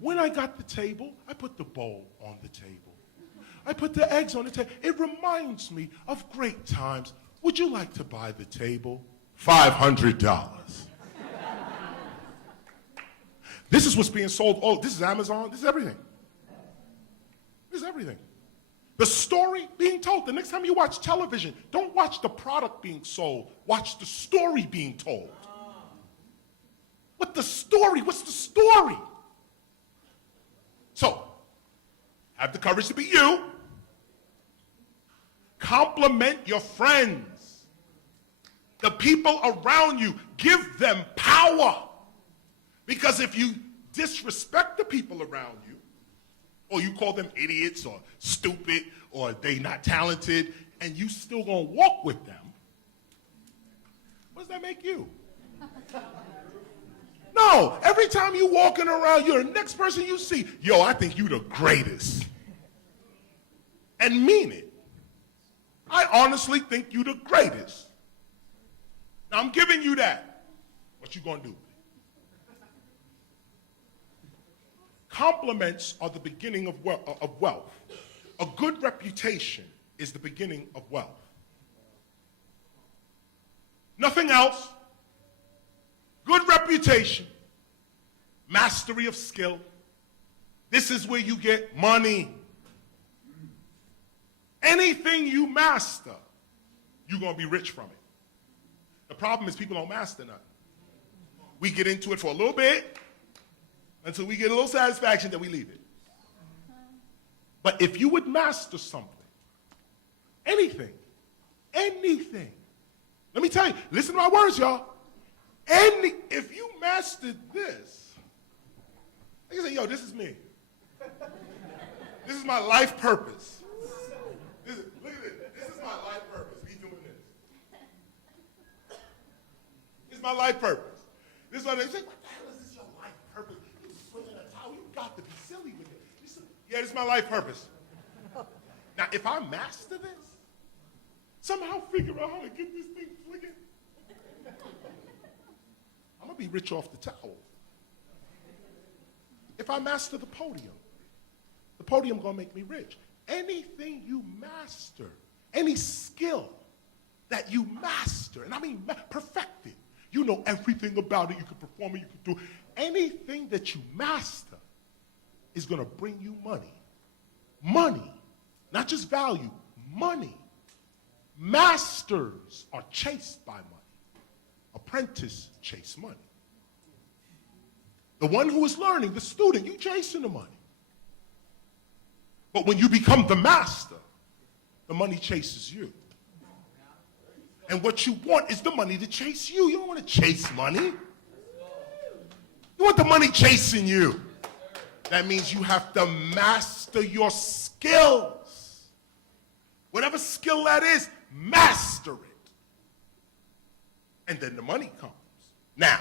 When I got the table, I put the bowl on the table. I put the eggs on the table. It reminds me of great times. Would you like to buy the table? $500. This is what's being sold. Oh, this is Amazon. This is everything. This is everything. The story being told. The next time you watch television, don't watch the product being sold. Watch the story being told. What the story? What's the story? So, have the courage to be you. Compliment your friends. The people around you. Give them power. Because if you disrespect the people around you, or you call them idiots or stupid or they not talented, and you still gonna walk with them, what does that make you? No, every time you walking around, you're the next person you see, yo, I think you the greatest. And mean it. I honestly think you the greatest. Now I'm giving you that. What you gonna do? Compliments are the beginning of wealth. A good reputation is the beginning of wealth. Nothing else. Good reputation, mastery of skill. This is where you get money. Anything you master, you're going to be rich from it. The problem is people don't master nothing. We get into it for a little bit until we get a little satisfaction, then we leave it. But if you would master something, anything, let me tell you, listen to my words, y'all. If you mastered this, you say, yo, this is me. This is my life purpose. Look at this. This is my life purpose. Be doing this. This is my life purpose. This is what they say, what the hell is this your life purpose? You swinging a towel, you got to be silly with it. Yeah, this is my life purpose. Now, if I master this, somehow figure out how to get this thing flicking, I'm going to be rich off the towel. If I master the podium going to make me rich. Anything you master, any skill that you master, and I mean perfect it, you know everything about it, you can perform it, you can do it. Anything that you master is going to bring you money. Money, not just value, money. Masters are chased by money. Apprentices chase money. The one who is learning, the student, you chasing the money. But when you become the master, the money chases you. And what you want is the money to chase you. You don't want to chase money. You want the money chasing you. That means you have to master your skills. Whatever skill that is, master it. And then the money comes. Now,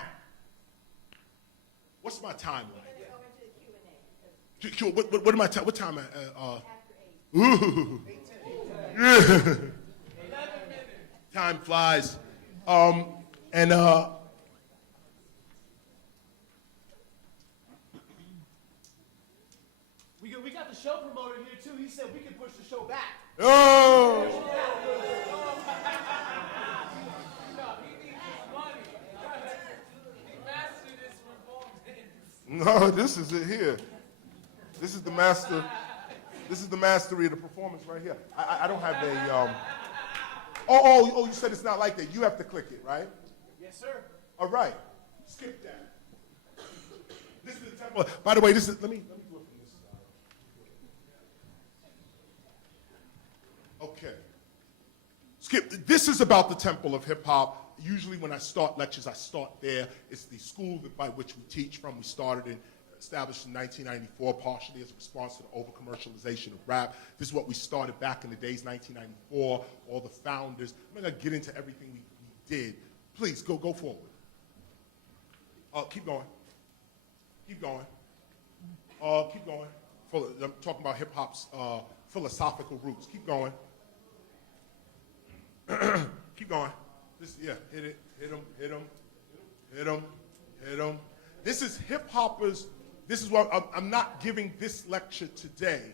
what's my timeline? What am I? What time? Ooh. Time flies. We got the show promoter here too. He said we can push the show back. Oh. No, this is it here. This is the master. This is the mastery of the performance right here. I don't have a. Oh, you said it's not like that. You have to click it, right? Yes, sir. All right. Skip that. This is the temple. By the way, this is. Let me do it from this side. Okay. Skip. This is about the temple of hip hop. Usually when I start lectures, I start there. It's the school by which we teach from. We established in 1994, partially as a response to the over-commercialization of rap. This is what we started back in the days, 1994, all the founders. I'm not gonna get into everything we did. Please, go forward. Keep going. Keep going. Keep going. I'm talking about hip-hop's philosophical roots. Keep going. Keep going. Hit it, hit him. This is hip-hoppers. This is what I'm not giving this lecture today,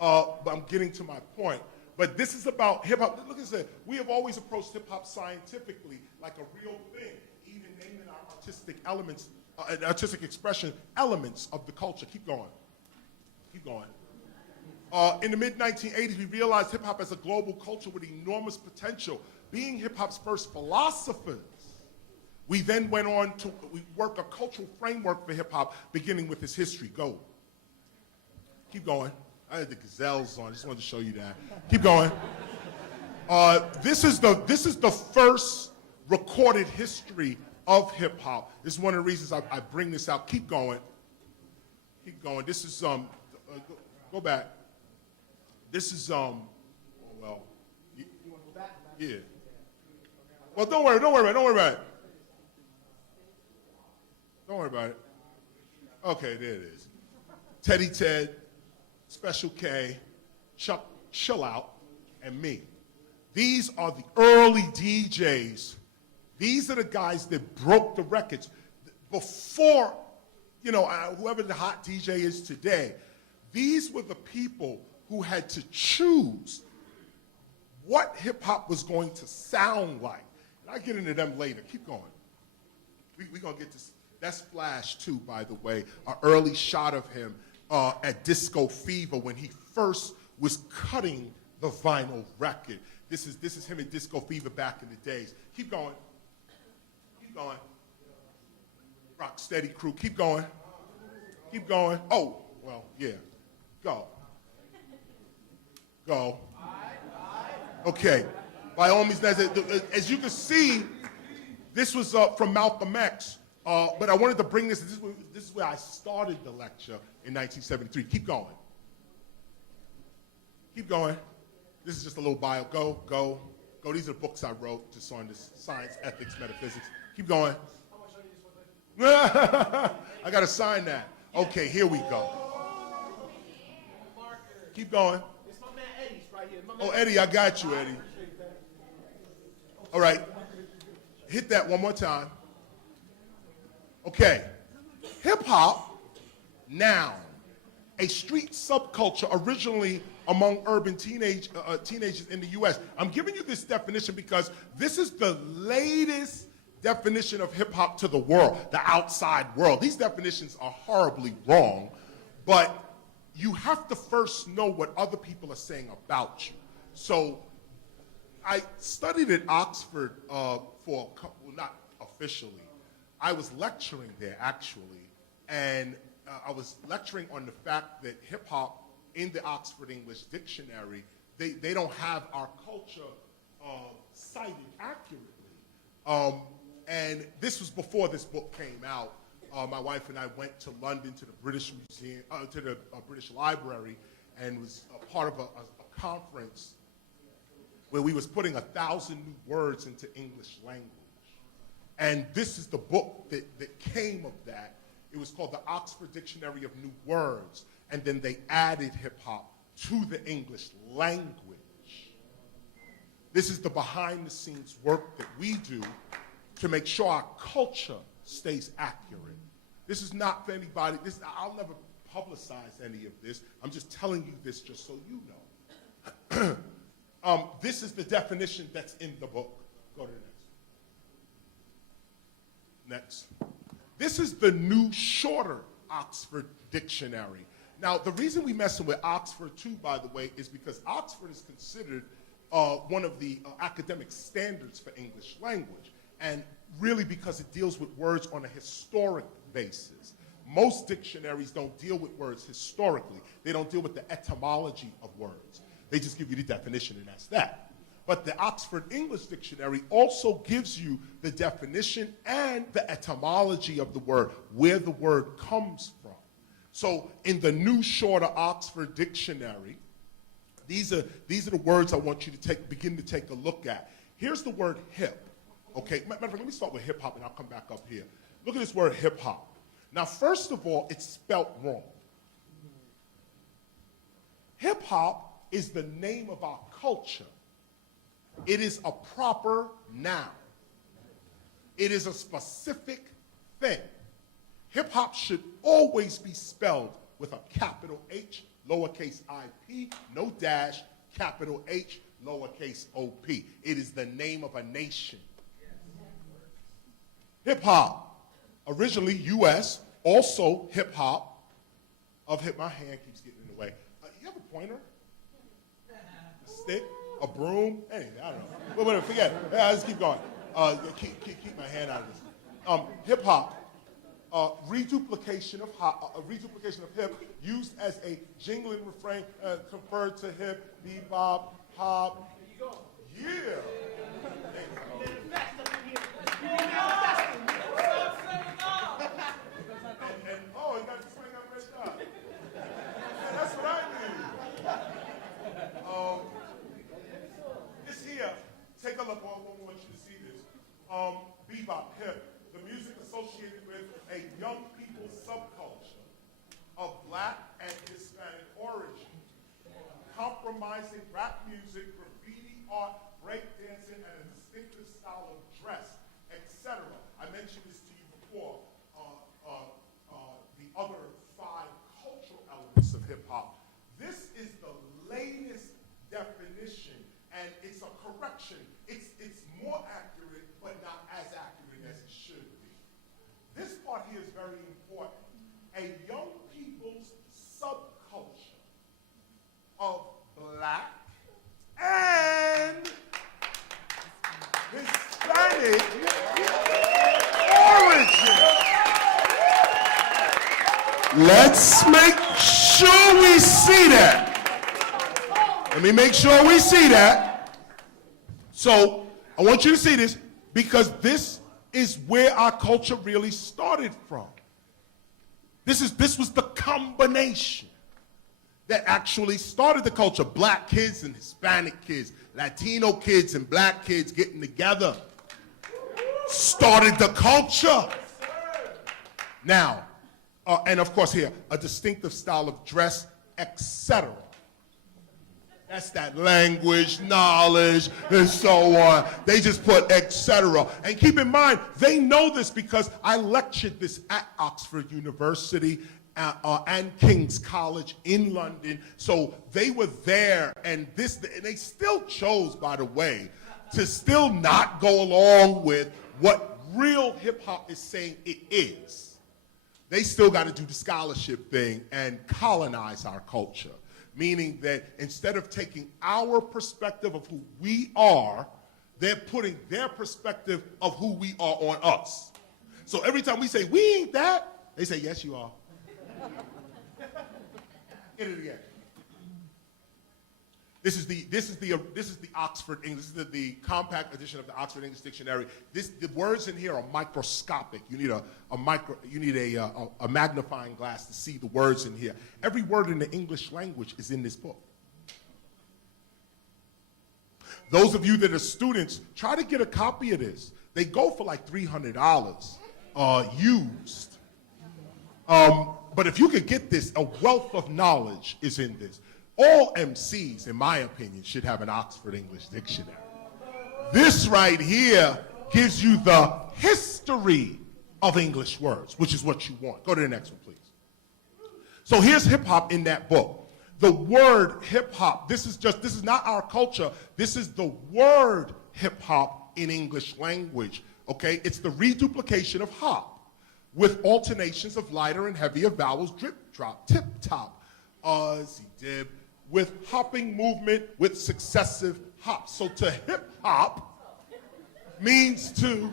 but I'm getting to my point. But this is about hip-hop. Look at this. We have always approached hip-hop scientifically, like a real thing, even naming our artistic elements, artistic expression elements of the culture. Keep going. Keep going. In the mid-1980s, we realized hip-hop as a global culture with enormous potential. Being hip-hop's first philosophers, we then went on to work a cultural framework for hip-hop, beginning with its history. Go. Keep going. I had the gazelles on. I just wanted to show you that. Keep going. This is the first recorded history of hip-hop. This is one of the reasons I bring this out. Keep going. Keep going. This is go back. This is Yeah. Well, don't worry about it. Don't worry about it. Okay, there it is. Teddy Ted, Special K, Chuck Chill Out, and me. These are the early DJs. These are the guys that broke the records. Before, whoever the hot DJ is today, these were the people who had to choose what hip-hop was going to sound like. And I'll get into them later. Keep going. We're going to get to... That's Flash, too, by the way. An early shot of him at Disco Fever when he first was cutting the vinyl record. This is him at Disco Fever back in the days. Keep going. Keep going. Rocksteady crew. Keep going. Keep going. Oh, well, yeah. Go. Go. Okay. By all means, as you can see, this was from Malcolm X. But I wanted to bring this. This is where I started the lecture in 1973. Keep going. Keep going. This is just a little bio. Go, go, go. These are the books I wrote just on this science, ethics, metaphysics. Keep going. I got to sign that. Okay, here we go. Keep going. It's my man Eddie's right here. Oh, Eddie, I got you, Eddie. All right. Hit that one more time. Okay. Hip-hop, noun, a street subculture originally among urban teenagers in the U.S. I'm giving you this definition because this is the latest definition of hip-hop to the world, the outside world. These definitions are horribly wrong, but you have to first know what other people are saying about you. So I studied at Oxford for a couple, not officially. I was lecturing there, actually, and I was lecturing on the fact that hip-hop in the Oxford English Dictionary, they don't have our culture cited accurately. And this was before this book came out. My wife and I went to London to the British Museum, to the British Library, and was a part of a conference where we was putting 1,000 new words into English language. And this is the book that came of that. It was called the Oxford Dictionary of New Words, and then they added hip-hop to the English language. This is the behind-the-scenes work that we do to make sure our culture stays accurate. This is not for anybody. I'll never publicize any of this. I'm just telling you this just so you know. This is the definition that's in the book. Go to the next. This is the new, shorter Oxford Dictionary. Now, the reason we messing with Oxford, too, by the way, is because Oxford is considered one of the academic standards for English language, and really because it deals with words on a historic basis. Most dictionaries don't deal with words historically. They don't deal with the etymology of words. They just give you the definition, and that's that. But the Oxford English Dictionary also gives you the definition and the etymology of the word, where the word comes from. So in the new, shorter Oxford Dictionary, these are the words I want you to begin to take a look at. Here's the word hip. Okay, matter of fact, let me start with hip-hop and I'll come back up here. Look at this word hip-hop. Now, first of all, it's spelt wrong. Hip-hop is the name of our culture. It is a proper noun. It is a specific thing. Hip-hop should always be spelled with a capital H, lowercase I-P, no dash, capital H, lowercase O-P. It is the name of a nation. Hip-hop, originally U.S., also hip-hop, my hand keeps getting in the way. You have a pointer? A stick? A broom? Anything, I don't know. Whatever, forget it. Let's keep going. Keep my hand out of this. Hip-hop, reduplication of hip, used as a jingling refrain, conferred to hip, bebop, hop. There you go. Yeah. Oh, you got to swing up right now. Yeah, that's what I need. This here, take Bebop, hip, the music associated with a young people's subculture of Black and Hispanic origin, compromising rap music, graffiti art, breakdancing, and a distinctive style of dress, etc. I mentioned this to you before. The other 5 cultural elements of hip hop. This is the latest definition, and it's a correction. It's more accurate, but not as accurate as it should be. This part here is very important. A young people's subculture of Black and Hispanic origin. Let's make sure we see that. Let me make sure we see that. So I want you to see this, because this is where our culture really started from. This was the combination that actually started the culture. Black kids and Hispanic kids, Latino kids and Black kids getting together started the culture. Now, and of course here, a distinctive style of dress, etc. That's that language, knowledge, and so on. They just put etc. And keep in mind, they know this because I lectured this at Oxford University and King's College in London. So they were there, and they still chose, by the way, to still not go along with what real hip hop is saying it is. They still got to do the scholarship thing and colonize our culture. Meaning that instead of taking our perspective of who we are, they're putting their perspective of who we are on us. So every time we say, we ain't that, they say, yes, you are. Hit it again. This is the Oxford English. This is the compact edition of the Oxford English Dictionary. The words in here are microscopic. You need a magnifying glass to see the words in here. Every word in the English language is in this book. Those of you that are students, try to get a copy of this. They go for like $300 used. But if you could get this, a wealth of knowledge is in this. All MCs, in my opinion, should have an Oxford English Dictionary. This right here gives you the history of English words, which is what you want. Go to the next one, please. So here's hip hop in that book. The word hip hop, this is not our culture. This is the word hip hop in English language, okay? It's the reduplication of hop with alternations of lighter and heavier vowels, drip, drop, tip, top, z, dib, with hopping movement with successive hops. So to hip hop means to,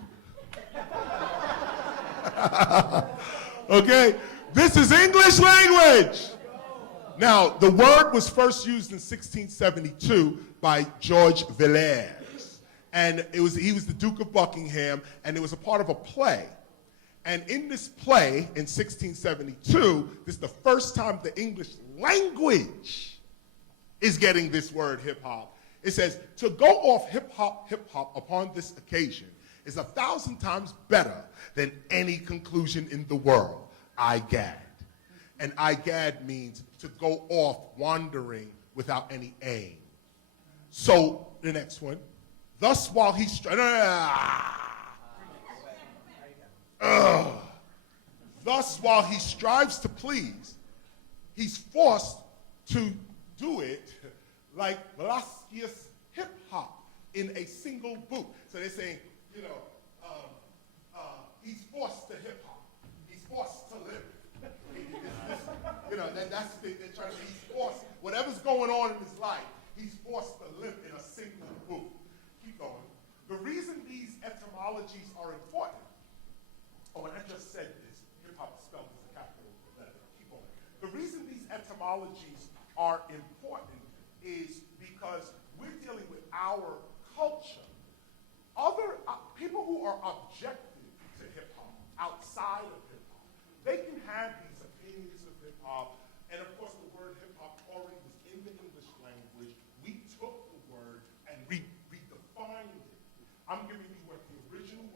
okay? This is English language. Now, the word was first used in 1672 by George Villiers. And he was the Duke of Buckingham, and it was a part of a play. And in this play, in 1672, this is the first time the English language is getting this word hip-hop. It says, to go off hip-hop upon this occasion is 1,000 times better than any conclusion in the world. I gad. And I gad means to go off wandering without any aim. So, the next one. Thus, while he thus, while he strives to please, he's forced to do it like Velasquez hip-hop in a single boot. So they're saying, he's forced to hip-hop. He's forced to live. That's the thing they're trying to say. He's forced, whatever's going on in his life, he's forced to live in a single boot. Keep going. The reason these etymologies are important, and I just said this, hip-hop is spelled as a capital letter. Keep going. The reason these etymologies are important is because we're dealing with our culture. Other people who are objective to hip-hop, outside of hip-hop, they can have these opinions of hip-hop, and of course the word hip-hop already was in the English language. We took the word and redefined it. I'm giving you what the original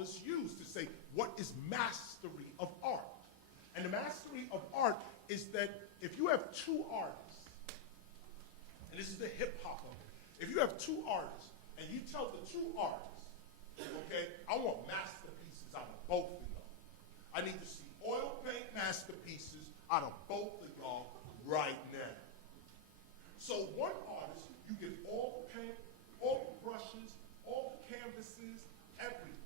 scholars use to say what is mastery of art. And the mastery of art is that if you have two artists, and this is the hip hop of it, if you have two artists and you tell the two artists, okay, I want masterpieces out of both of y'all. I need to see oil paint masterpieces out of both of y'all right now. So one artist, you get all the paint, all the brushes, all the canvases, everything.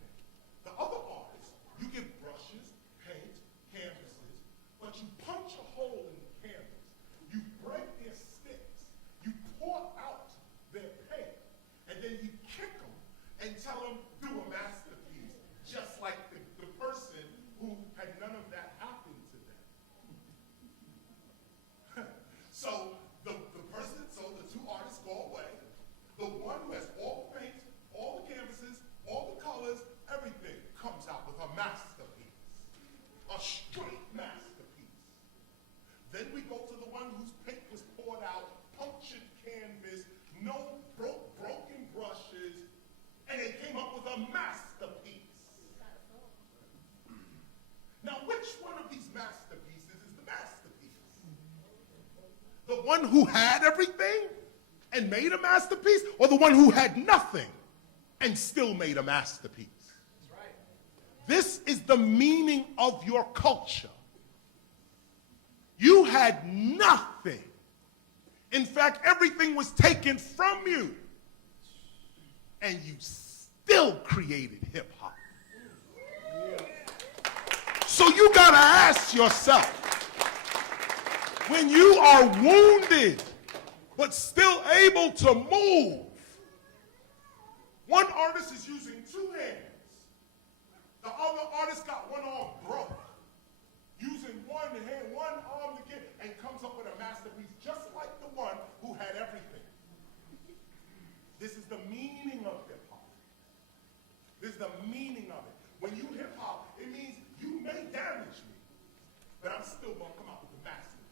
The other artist, you give brushes, paint, canvases, but you punch a hole in the canvas. You break their sticks. You pour out their paint. And then you kick them and tell them, do a masterpiece, just like the person who had none of that happen to them. So the two artists go away. The one who has all the paint, all the canvases, all the colors, everything comes out with a masterpiece, a straight masterpiece. Then we go to the one whose paint was poured out, punctured canvas, no broken brushes, and they came up with a masterpiece. Now, which one of these masterpieces is the masterpiece? The one who had everything and made a masterpiece, or the one who had nothing and still made a masterpiece? That's right. This is the meaning of your culture. You had nothing. In fact, everything was taken from you, and you still created hip hop. So you gotta ask yourself, when you are wounded but still able to move, one artist is using two hands. The other artist got one arm broke, using one hand, one arm again, and comes up with a masterpiece just like the one who had everything. This is the meaning of hip hop. This is the meaning of it. When you hip hop, it means you may damage me, but I'm still gonna come out with a masterpiece.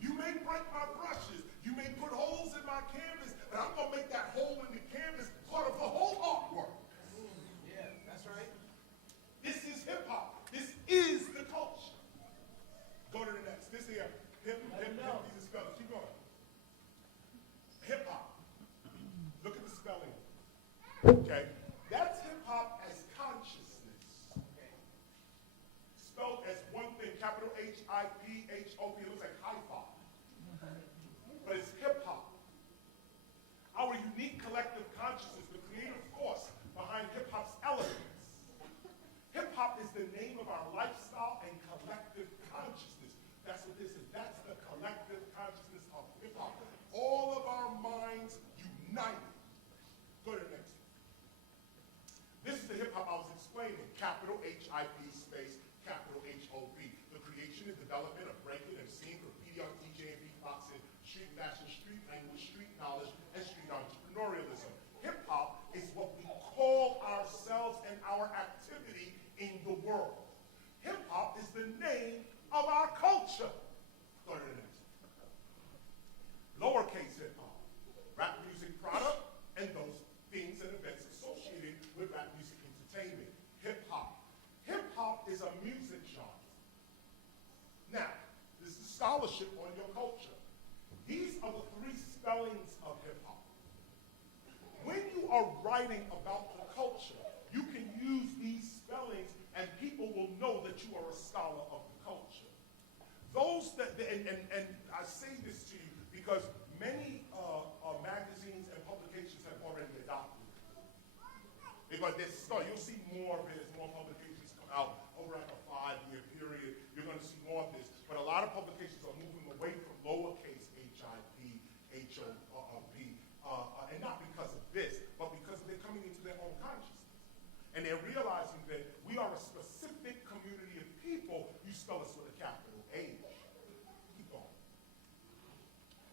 You may break my brushes, you may put holes in my canvas, but I'm gonna make that hole in the canvas part of the whole artwork. Yeah, that's right. This is hip hop. This is the culture. Go to the next. This here, hip, these are spellings. Keep going. Hip hop. Look at the spelling. Okay? That's hip hop as consciousness. Spelled as one thing, capital HIPHOP. It looks like HIPHOP. But it's hip hop. Our unique collective consciousness, the creative force behind hip hop's elements. Hip hop is the name of our lifestyle and collective consciousness. That's what this is. That's the collective consciousness of hip hop. All of our minds united. Go to the next one. This is the hip hop I was explaining. Capital HIP space, capital HOP. The creation and development of breaking and scene, graffiti, art, DJ, and beatboxing, street fashion, street language, street knowledge, and street entrepreneurialism. Hip hop is what we call ourselves and our activity in the world. Hip hop is the name of our culture. Go to the next. Lowercase hip hop. Rap music product and those things and events associated with rap music entertainment. Hip hop. Hip hop is a music genre. Now, this is scholarship on your culture. These are the three spellings of hip hop. When you are writing about the culture, you can use these spellings and people will know that you are a scholar of the culture. Those that, and I say this to you because many magazines and publications have already adopted it. Because you'll see more of it as more publications come out over like a 5-year period. You're going to see more of this. But a lot of publications are moving away from lowercase HIP, HOP, and not because of this, but because they're coming into their own consciousness. And they're realizing that we are a specific community of people. You spell us with a capital H. Keep going.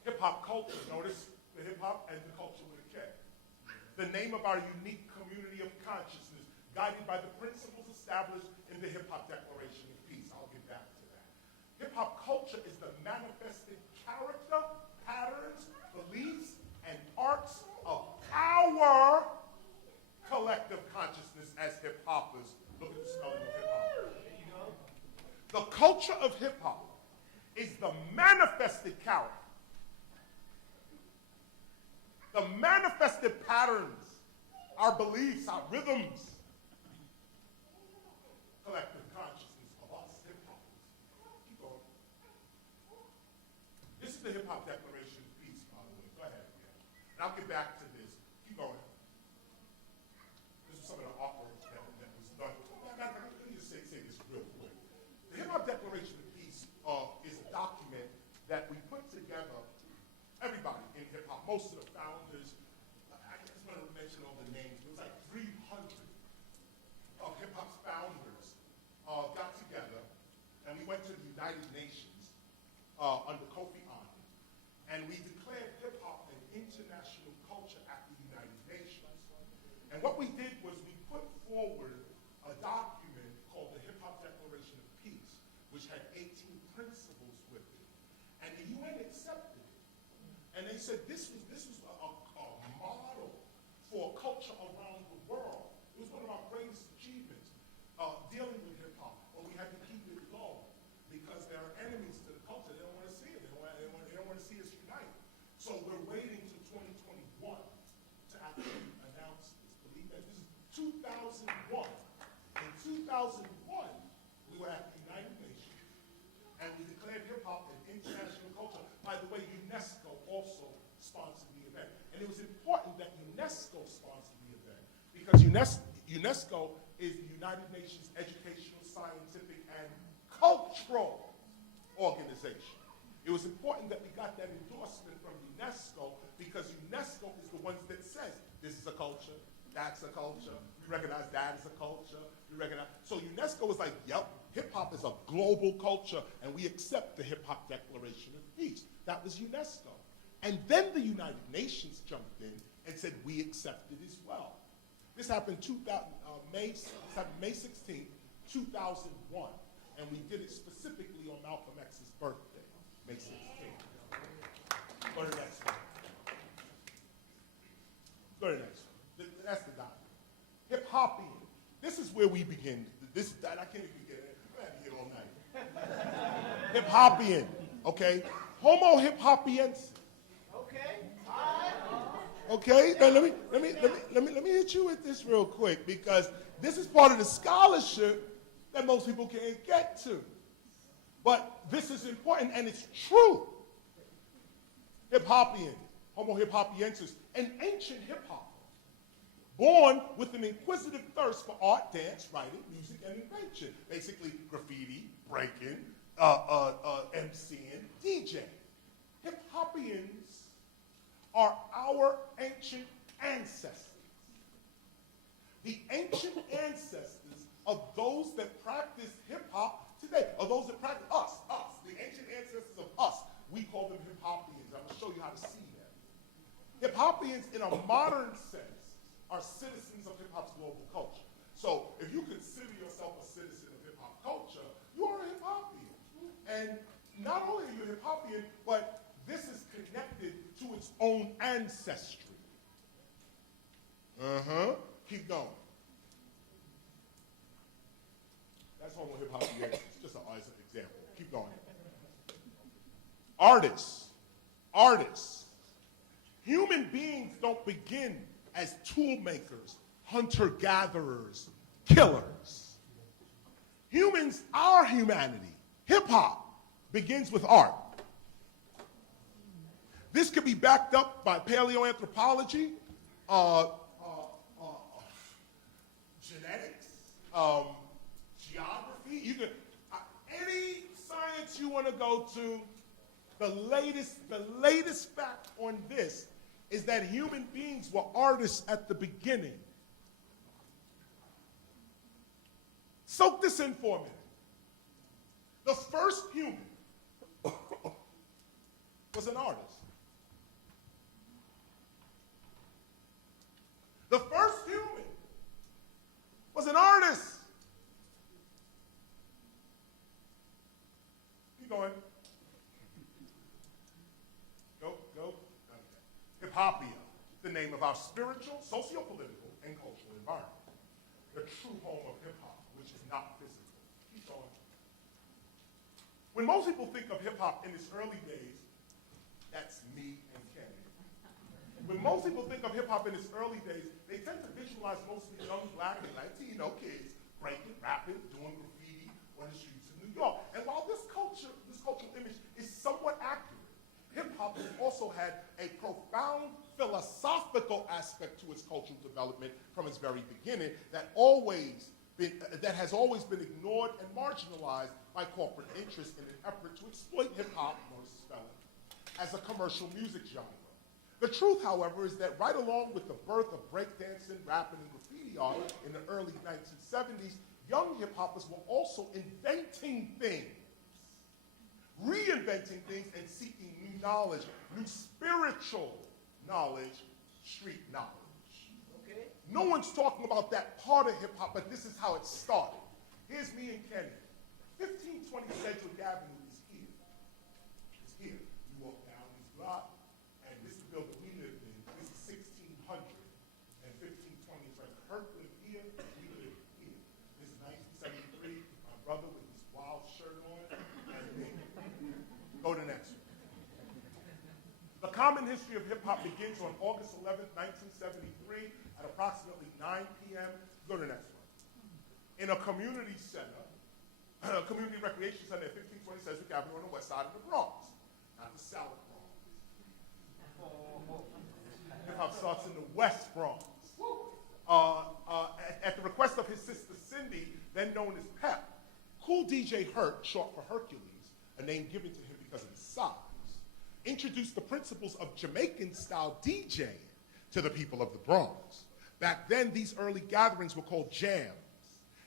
Hip-hop culture. Notice the hip-hop and the culture with a K. The name of our unique community of consciousness, guided by the principles established in the Hip-Hop Declaration of Peace. I'll get back to that. Hip-hop culture is the manifested character, patterns, beliefs, and arts of our collective consciousness culture of hip hop is the manifested character, the manifested patterns, our beliefs, our rhythms, collective consciousness of us, hip hop. Keep going. This is the Hip Hop Declaration of Peace, by the way. Go ahead. Yeah. And I'll get back to this. Keep going. This is some of the artwork that was done. Let me just say this real quick. The Hip Hop Declaration of Peace is a document that we put together, everybody in hip hop, most of the founders. I just want to mention all the names. It was like 300 of hip hop's founders got together, and we went to the United Nations under Kofi Annan, and we declared hip hop an international culture at the United Nations. And what we did was we put forward a document called the Hip Hop Declaration of Peace, which had 18 principles with it. And the UN accepted it. And they said this was a model for a culture around the world. It was one of our greatest achievements, dealing with hip hop. But we had to keep it low because there are enemies to the culture. They don't want to see it. They don't want to see us unite. So we're waiting to 2021 to actually announce this. Believe that this is 2001. In 2001, we were at the United Nations, and we declared hip-hop an international culture. By the way, UNESCO also sponsored the event. And it was important that UNESCO sponsored the event because UNESCO is the United Nations Educational, Scientific, and Cultural Organization. It was important that we got that endorsement from UNESCO because UNESCO is the ones that says this is a culture, that's a culture, we recognize that as a culture, we recognize. So UNESCO was like, yep, hip hop is a global culture and we accept the Hip Hop Declaration of Peace. That was UNESCO. And then the United Nations jumped in and said we accept it as well. This happened May 16th, 2001. And we did it specifically on Malcolm X's birthday, May 16th. Go to the next one. Go to the next one. That's the document. Hip-hopian. This is where we begin. I can't even get it. I'm going to here all night. Hip-hopian, okay? Homo hip-hopiensis. Okay. All right. Okay, now let me hit you with this real quick because this is part of the scholarship that most people can't get to. But this is important and it's true. Hip-hopian, Homo hip-hopiensis, an ancient hip-hop, born with an inquisitive thirst for art, dance, writing, music, and invention. Basically, graffiti, breaking, MCing, DJing. Hip-hopians are our ancient ancestors. The ancient ancestors of those that practice hip-hop today, of those that practice us, the ancient ancestors of us, we call them hip-hopians. I'm going to show you how to see that. Hip-hopians, in a modern sense, are citizens of hip-hop's global culture. So if you consider yourself a citizen of hip-hop culture, you are a hip-hopian. And not only are you a hip-hopian, but this is connected to its own ancestry. Keep going. That's Homo hip-hopiensis, just as an example. Keep going. Artists. Human beings don't begin as tool makers, hunter-gatherers, killers. Humans, our humanity, hip-hop, begins with art. This could be backed up by paleoanthropology, genetics, geography. You can any science you want to go to. The latest fact on this is that human beings were artists at the beginning. Soak this in for a minute. The first human was an artist. The first human was an artist. Keep going. Go. Okay. Hiphopia, the name of our spiritual, socio-political, and cultural environment. The true home of hip-hop, which is not physical. Keep going. When most people think of hip hop in its early days, that's me and Kenny. When most people think of hip hop in its early days, they tend to visualize mostly young black and Latino kids breaking, rapping, doing graffiti on the streets of New York. And while this cultural image is somewhat accurate, hip hop has also had a profound philosophical aspect to its cultural development from its very beginning that has always been ignored and marginalized by corporate interests in an effort to exploit hip hop, notice the spelling, as a commercial music genre. The truth, however, is that right along with the birth of breakdancing, rapping, and graffiti art in the early 1970s, young hip-hoppers were also inventing things, reinventing things, and seeking new knowledge, new spiritual knowledge, street knowledge. Okay. No one's talking about that part of hip-hop, but this is how it started. Here's me and Kenny. 1520 Sedgwick Avenue is here. It's here. You walk down this block, and this is the building we lived in. This is 1600. And 1520 is right. Kirk lived here, we lived here. This is 1973, my brother with his wild shirt on, and me. Go to the next one. The common history of hip-hop begins on August 11th, 1973, at approximately 9 p.m. Go to the next one. In a community center, community recreation center at 1520 Sedgwick Avenue on the west side of the Bronx, not the South Bronx. Hip-hop starts in the West Bronx. At the request of his sister Cindy, then known as Pep, Cool DJ Herc, short for Hercules, a name given to him because of his size, introduced the principles of Jamaican-style DJing to the people of the Bronx. Back then, these early gatherings were called jams,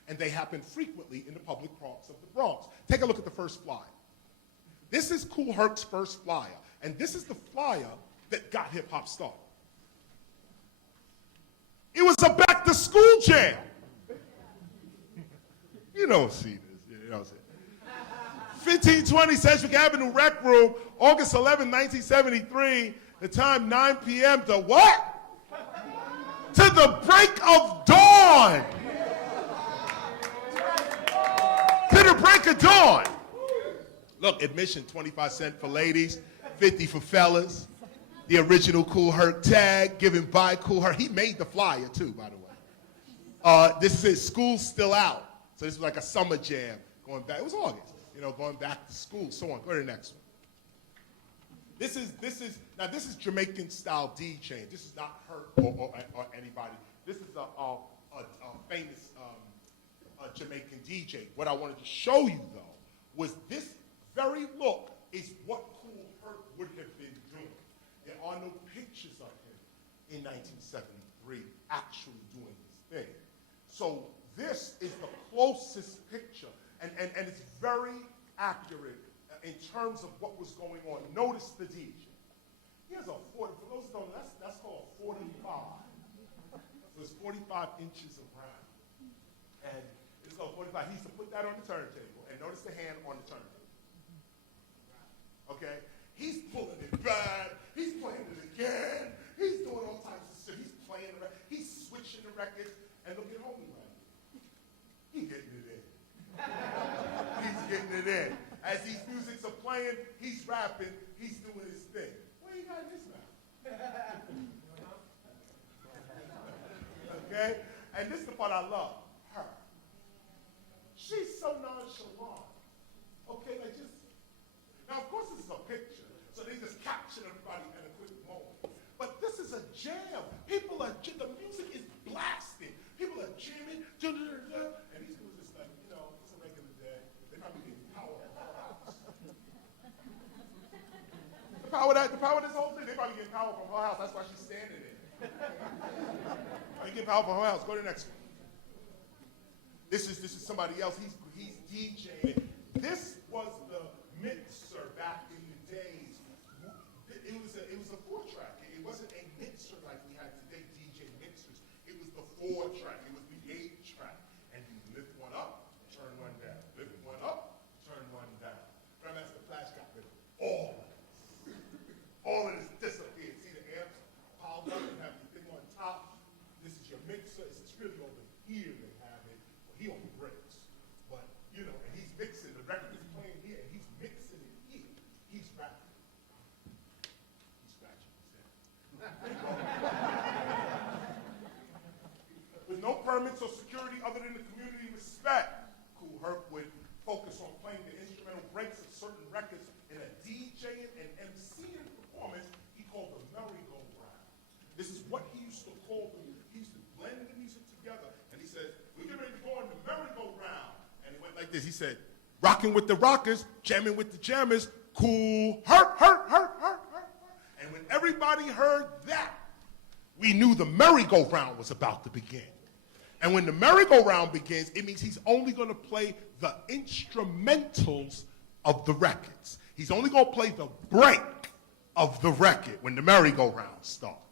and they happened frequently in the public parks of the Bronx. Take a look at the first flyer. This is Cool Herc's first flyer, and this is the flyer that got hip-hop started. It was a back-to-school jam. You don't see this. You don't see it. 1520 Sedgwick Avenue Rec Room, August 11, 1973. The time 9 p.m. to what? To the break of dawn. To the break of dawn. Look, admission 25 cents for ladies, 50 for fellas. The original Cool Herc tag given by Cool Herc. He made the flyer too, by the way. This is School's Still Out. So this was like a summer jam going back. It was August, going back to school, so on. Go to the next one. This is Jamaican style DJing. This is not Herc or anybody. This is a famous Jamaican DJ. What I wanted to show you though was this very look is what Cool Herc would have been doing. There are no pictures of him in 1973 actually doing this thing. So this is the closest picture, and it's very accurate in terms of what was going on. Notice the DJ. Here's a 40, for those who don't know, that's called 45. So it's 45 inches around. And it's called 45. He used to put that on the turntable, and notice the hand on the turntable. Okay? He's pulling it back. He's playing it again. He's doing all types of shit. He's playing the record. He's switching the records. And look at homie right here. He's getting it in. He's getting it in. As these musics are playing, he's rapping. He's doing his thing. What you got in his mouth? Okay? And this is the part I love. Her. She's so nonchalant. Okay, like just. Now, of course, this is a picture. So they just captured everybody in a quick moment. But this is a jam. People are, the music is blasting. People are jamming, and these people just like, it's a regular day. They probably getting power from her house. The power of this whole thing, they probably getting power from her house. That's why she's standing there. You get power from her house. Go to the next one. This is somebody else. He's DJing. This was the mixer back in the days. It was a 4-track. It wasn't a mixer like we had today, DJ mixers. It was the 4-track. It was the 8-track. And you lift one up, turn one down. Lift one up, turn one down. Grandmaster Flash got rid of all of this. All of this disappeared. See the amps piled up and have the thing on top. This is your mixer. It's really over here they have it. Well, he on the bricks. But, and he's mixing. The record is playing here, and he's mixing. With no permits or security other than the community respect, Kool Herc would focus on playing the instrumental breaks of certain records in a DJing and MCing performance he called the merry-go-round. This is what he used to call them. He used to blend the music together, and he said, "We're getting ready to go on the merry-go-round." And it went like this. He said, "Rocking with the rockers, jamming with the jammers, Kool Herc, Herc, Herc, Herc, Herc." And when everybody heard that, we knew the merry-go-round was about to begin. And when the merry-go-round begins, it means he's only going to play the instrumentals of the records. He's only going to play the break of the record when the merry-go-round starts.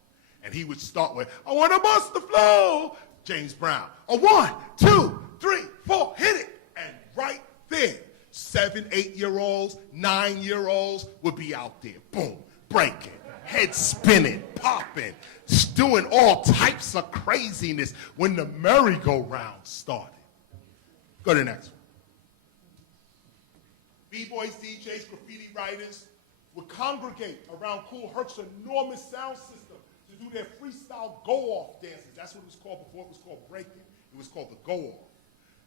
And he would start with, "I want to bust the flow," James Brown. A 1, 2, 3, 4, hit it. And right there, 7, 8-year-olds, 9-year-olds would be out there, boom, breaking, head spinning, popping, doing all types of craziness when the merry-go-round started. Go to the next one. B-boys, DJs, graffiti writers would congregate around Kool Herc's enormous sound system to do their freestyle go-off dances. That's what it was called before it was called breaking. It was called the go-off.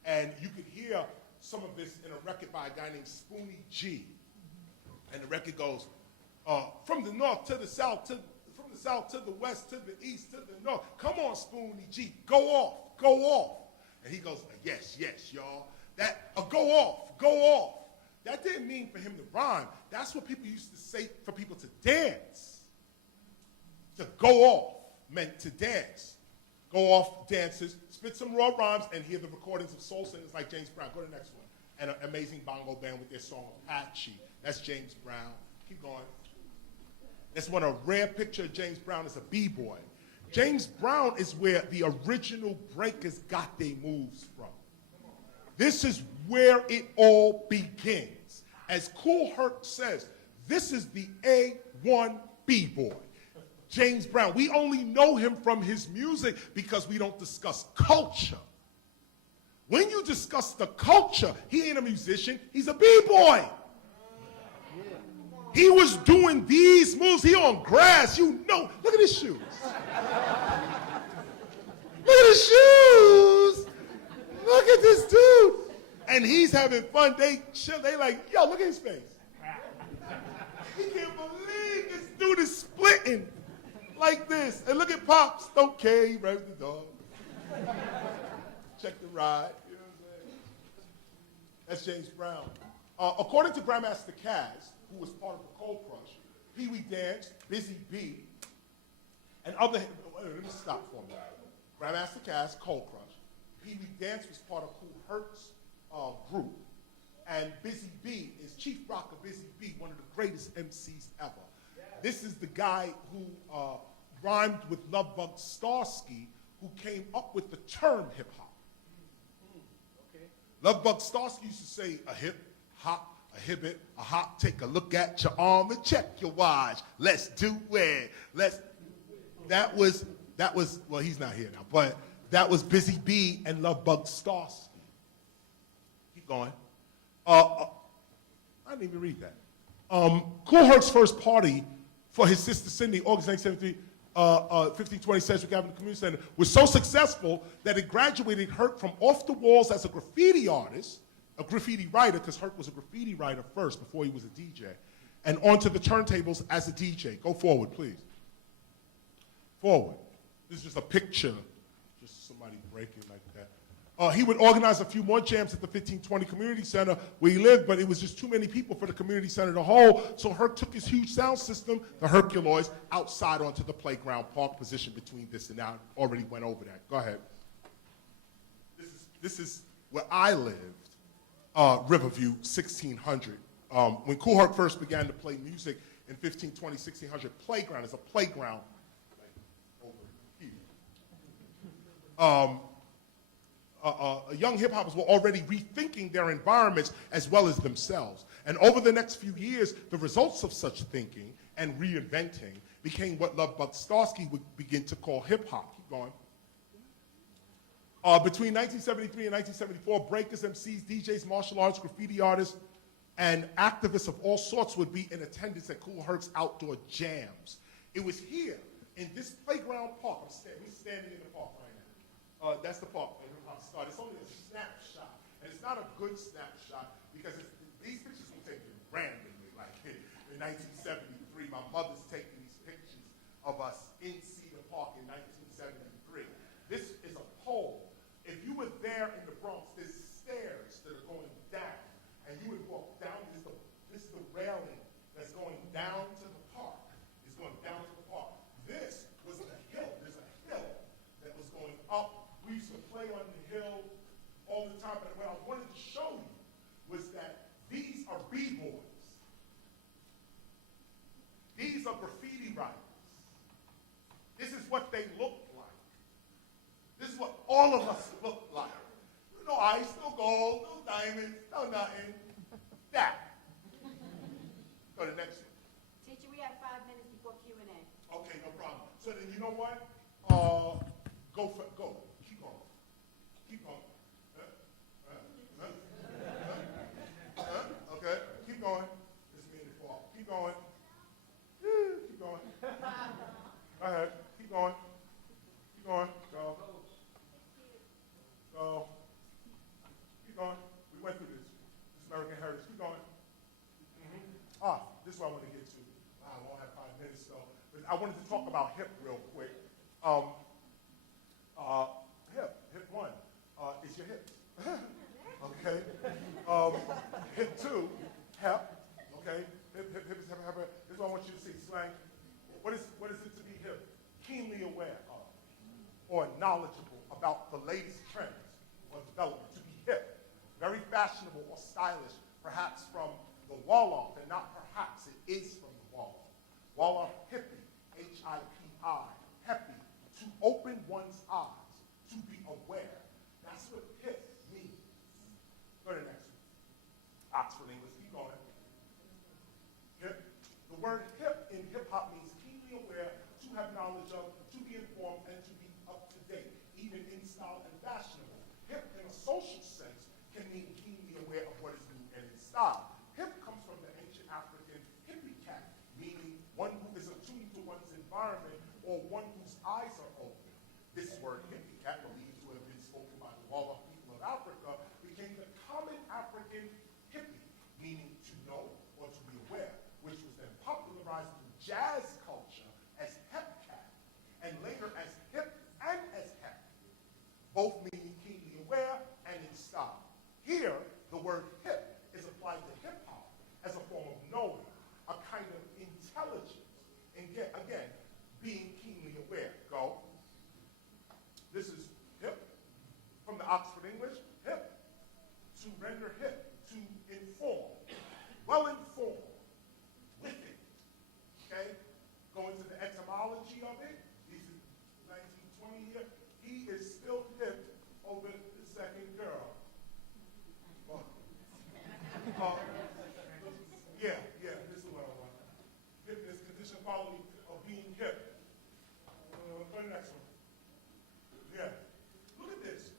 And you could hear some of this in a record by a guy named Spoonie G. And the record goes, from the north to the south, from the south to the west, to the east, to the north. Come on, Spoonie G, go off, go off. And he goes, "Yes, yes, y'all. That, go off, go off." That didn't mean for him to rhyme. That's what people used to say for people to dance. To go off meant to dance. Go off dances, spit some raw rhymes, and hear the recordings of soul singers like James Brown. Go to the next one. And an amazing bongo band with their song Apache. That's James Brown. Keep going. That's one a rare picture of James Brown as a b-boy. James Brown is where the original breakers got their moves from. This is where it all begins. As Kool Herc says, this is the A1 b-boy. James Brown. We only know him from his music because we don't discuss culture. When you discuss the culture, he ain't a musician, he's a b-boy. He was doing these moves. He on grass, you know. Look at his shoes. Look at his shoes. Look at this dude. And he's having fun. They chill. They like, yo, look at his face. He can't believe this dude is splitting like this. And look at Pops. Don't care. He rides the dog. Check the ride. You know what I'm saying? That's James Brown. According to Grandmaster Kaz, who was part of the Cold Crush, Pee Wee Dance, Busy Bee, and other, let me stop for a minute. Grandmaster Kaz, Cold Crush. Pee Wee Dance was part of Kool Herc's group. And Busy Bee is Chief Rocker Busy Bee, one of the greatest MCs ever. This is the guy who rhymed with Lovebug Starsky, who came up with the term hip-hop. Okay. Lovebug Starsky used to say, a hip, hop, a hibbit, a hop, take a look at your arm and check your watch. Let's do it. That was, well, he's not here now, but that was Busy Bee and Lovebug Starsky. Keep going. I didn't even read that. Kool Herc's first party for his sister Cindy, August 1973, 1520 Sedgwick Avenue Community Center, was so successful that it graduated Herc from off the walls as a graffiti artist, a graffiti writer, because Herc was a graffiti writer first before he was a DJ, and onto the turntables as a DJ. Go forward, please. Forward. This is just a picture, just somebody breaking like that. He would organize a few more jams at the 1520 Community Center where he lived, but it was just too many people for the community center to hold, so Herc took his huge sound system, the Herculoids, outside onto the playground park position between this and now. Already went over that. Go ahead. This is where I lived, Riverview, 1600. When Kool Herc first began to play music in 1520, 1600, playground is a playground like over here. Young hip-hoppers were already rethinking their environments as well as themselves. And over the next few years, the results of such thinking and reinventing became what Lovebug Starsky would begin to call hip-hop. Keep going. Between 1973 and 1974, breakers, MCs, DJs, martial arts, graffiti artists, and activists of all sorts would be in attendance at Kool Herc's outdoor jams. It was here in this playground park, we're standing in the park right now. That's the park where hip-hop started. It's only a snapshot, and it's not a good snapshot because these pictures were taken randomly. Like in 1973, my mother's taking these pictures of us in Cedar Park in 1973. This is a pole. If you were there in the Bronx, there's stairs that are going down, and you would walk down. This is the railing that's going down to the park. It's going down to the park. This was a hill. There's a hill that was going up. We used to play on the hill all the time, but what I wanted to show you was that these are b-boys. These are graffiti writers. This is what they look like. This is what all of us look like. No ice, no gold, no diamonds, no nothing. That. Go to the next one. Teacher, we have 5 minutes before Q&A. Okay, no problem. So then you know what? Go. Keep going. Keep going. Okay, keep going. This is me in the fall. Keep going. Keep going. Go ahead. Keep going. Keep going. Go. Go. Keep going. We went through this. This American Heritage. Keep going. This is what I want to get to. Wow, I won't have 5 minutes though. But I wanted to talk about HIP real quick. HIP 1 is your hips. Okay. HIP 2, HEP. Okay. Hip is hip. This is what I want you to see. Slang. What is it to be hip? Keenly aware of or knowledgeable about the latest trends or development. To be hip, very fashionable or stylish, perhaps from the Wolof, and not perhaps, it is from the Wolof. Wolof, hippie, H-I-P-I, happy, to open one's eyes, to be aware. That's what hip means. Go to the next one. Oxford English, keep going. Hip. The word hip in hip-hop means keenly aware, to have knowledge of, to be informed, and to be up to date, even in style and fashionable. Hip, in a social sense, can mean keenly aware of what is new and in style. Hip comes from the ancient African hippie cat, meaning one who is attuned to one's environment or one whose eyes are open. This word hippie cat, believed to have been spoken by the Wolof people of Africa, became the common African hippie, meaning to know or to be aware, which was then popularized through jazz culture as hep cat, and later as hip and as hep, both meaning keenly aware and in style. Here, the word hip is applied to hip-hop as a form of knowing, a kind of intelligence, and again, being keenly aware. Go. This is hip, from the Oxford English, hip, to render hip, to inform, well-informed, with it, okay? Going to the etymology of it, this is 1920 here, he is still hip over the second girl. Yeah, this is what I want. Hipness, condition, quality of being hip. Go to the next one. Yeah. Look at this.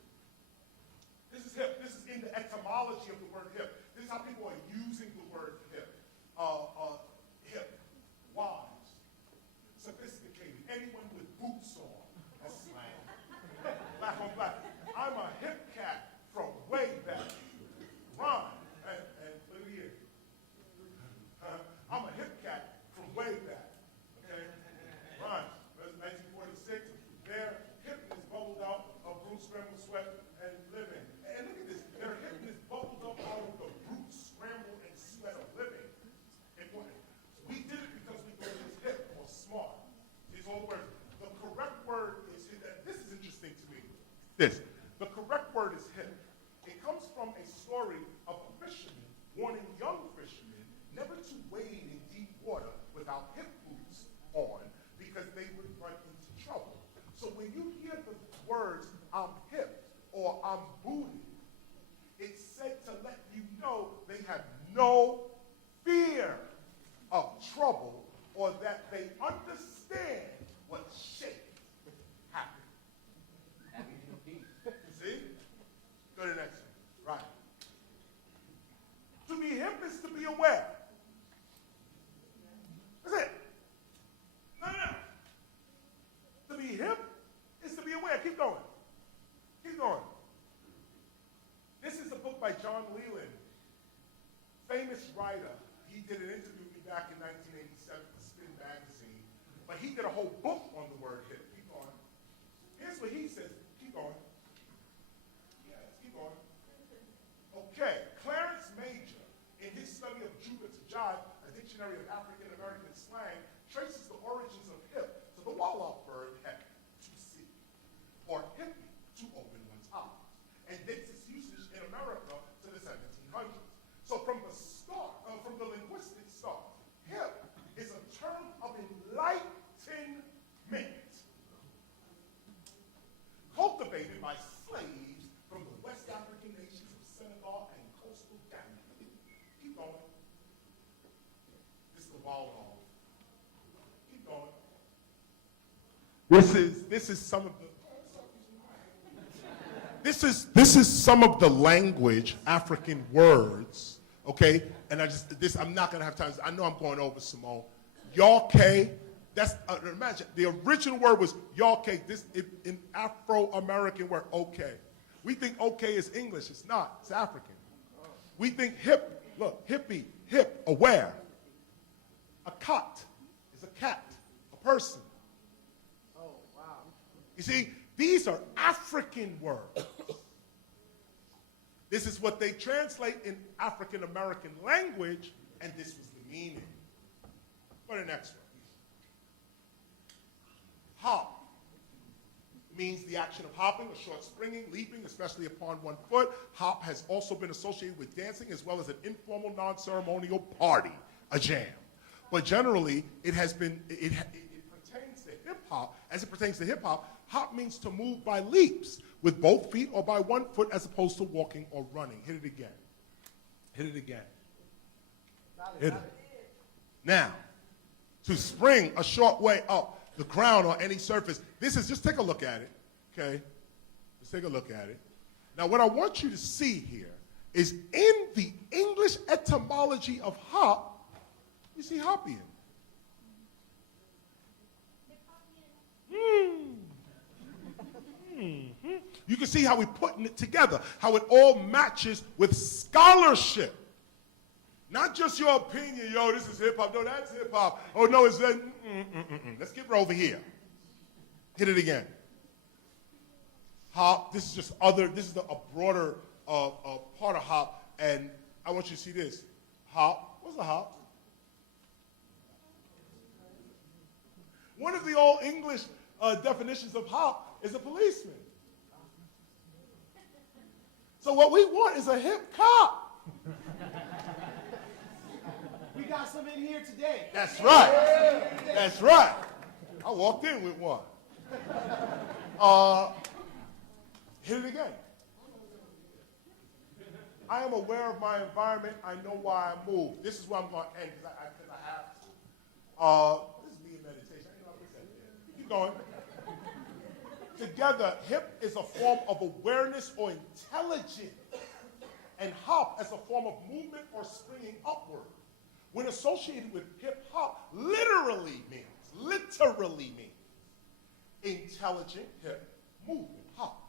This is hip. This is in the etymology of the word hip. This is how people are using the word hip. Hip. Wise. Sophisticated. Anyone with boots on. That's slang. Black on black. I'm a hip cat from way back. Rhyme. And look here. I'm a hip cat from way back. Okay? Rhyme. 1946. Their hypness bubbled out of brute, scramble, sweat, and living. And look at this. Their hypness bubbled up out of the brute, scramble, and sweat of living. We did it because we thought it was hip or smart. These are all the words. The correct word is, this is interesting to me. The correct word is hip. It comes from a story of a fisherman warning young fishermen never to wade in deep water without hip boots on because they would run into trouble. So when you hear the words, I'm hip or I'm booted, it's said to let you know they have no fear of trouble or that they understand what shape happened. did an interview with me back in 1987 for Spin Magazine, but he did a whole book on the word hip. Keep going. Here's what he says. Keep going. Yes, keep going. Okay, Clarence Major, in his study of Juba to Jive, a dictionary of African American slang, traces the origins of hip to the Walla bird hep, to see, or hippie, to open one's eyes, and dates its usage in America to the 1700s. So from the start, from the linguistic start, hip is a term of enlightenment, cultivated by slaves from the West African nations of Senegal and coastal Gambia. Keep going. This is the wild hall. Keep going. This is some of the this is some of the language, African words, okay? And I'm not gonna have time. I know I'm going over, Simone. Yawke, that's, imagine, the original word was Yawke, this in Afro-American word, okay. We think okay is English, it's not, it's African. We think hip, look, hippie, hip, aware. A cot is a cat, a person. Oh, wow. You see, these are African words. This is what they translate in African American language, and this was the meaning. For the next one. Hop means the action of hopping, or short springing, leaping, especially upon one foot. Hop has also been associated with dancing as well as an informal, non-ceremonial party, a jam. But generally, it pertains to hip-hop. As it pertains to hip-hop, hop means to move by leaps with both feet or by one foot as opposed to walking or running. Hit it again. Hit it again. Hit it. Now, to spring a short way up the ground or any surface, this is, just take a look at it, okay? Just take a look at it. Now, what I want you to see here is in the English etymology of hop, you see hoppian. You can see how we're putting it together, how it all matches with scholarship. Not just your opinion, yo, this is hip-hop, no, that's hip-hop. Oh, no, it's that, Let's get over here. Hit it again. Hop, this is just this is a broader part of hop, and I want you to see this. Hop, what's a hop? One of the old English definitions of hop is a policeman. So what we want is a hip cop. We got some in here today. That's right. That's right. I walked in with one. Hit it again. I am aware of my environment. I know why I move. This is where I'm going to end because I have to. This is me in meditation. I know I put that there. Keep going. Together, hip is a form of awareness or intelligence, and hop as a form of movement or springing upward. When associated with hip-hop, literally means intelligent hip movement, hop.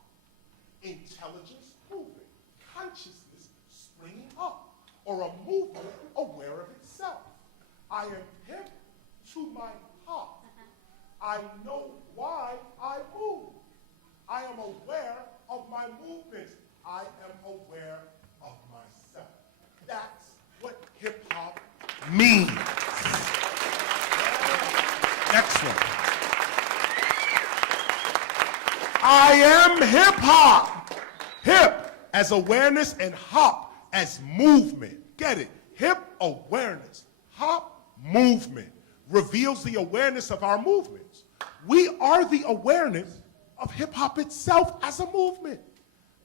Intelligence moving, consciousness springing up, or a movement aware of itself. I am hip to my hop. I know why I move. I am aware of my movements. I am aware of myself. That's what hip-hop means. Next one. I am hip-hop. Hip as awareness and hop as movement. Get it? Hip awareness, hop movement reveals the awareness of our movements. We are the awareness of hip-hop itself as a movement.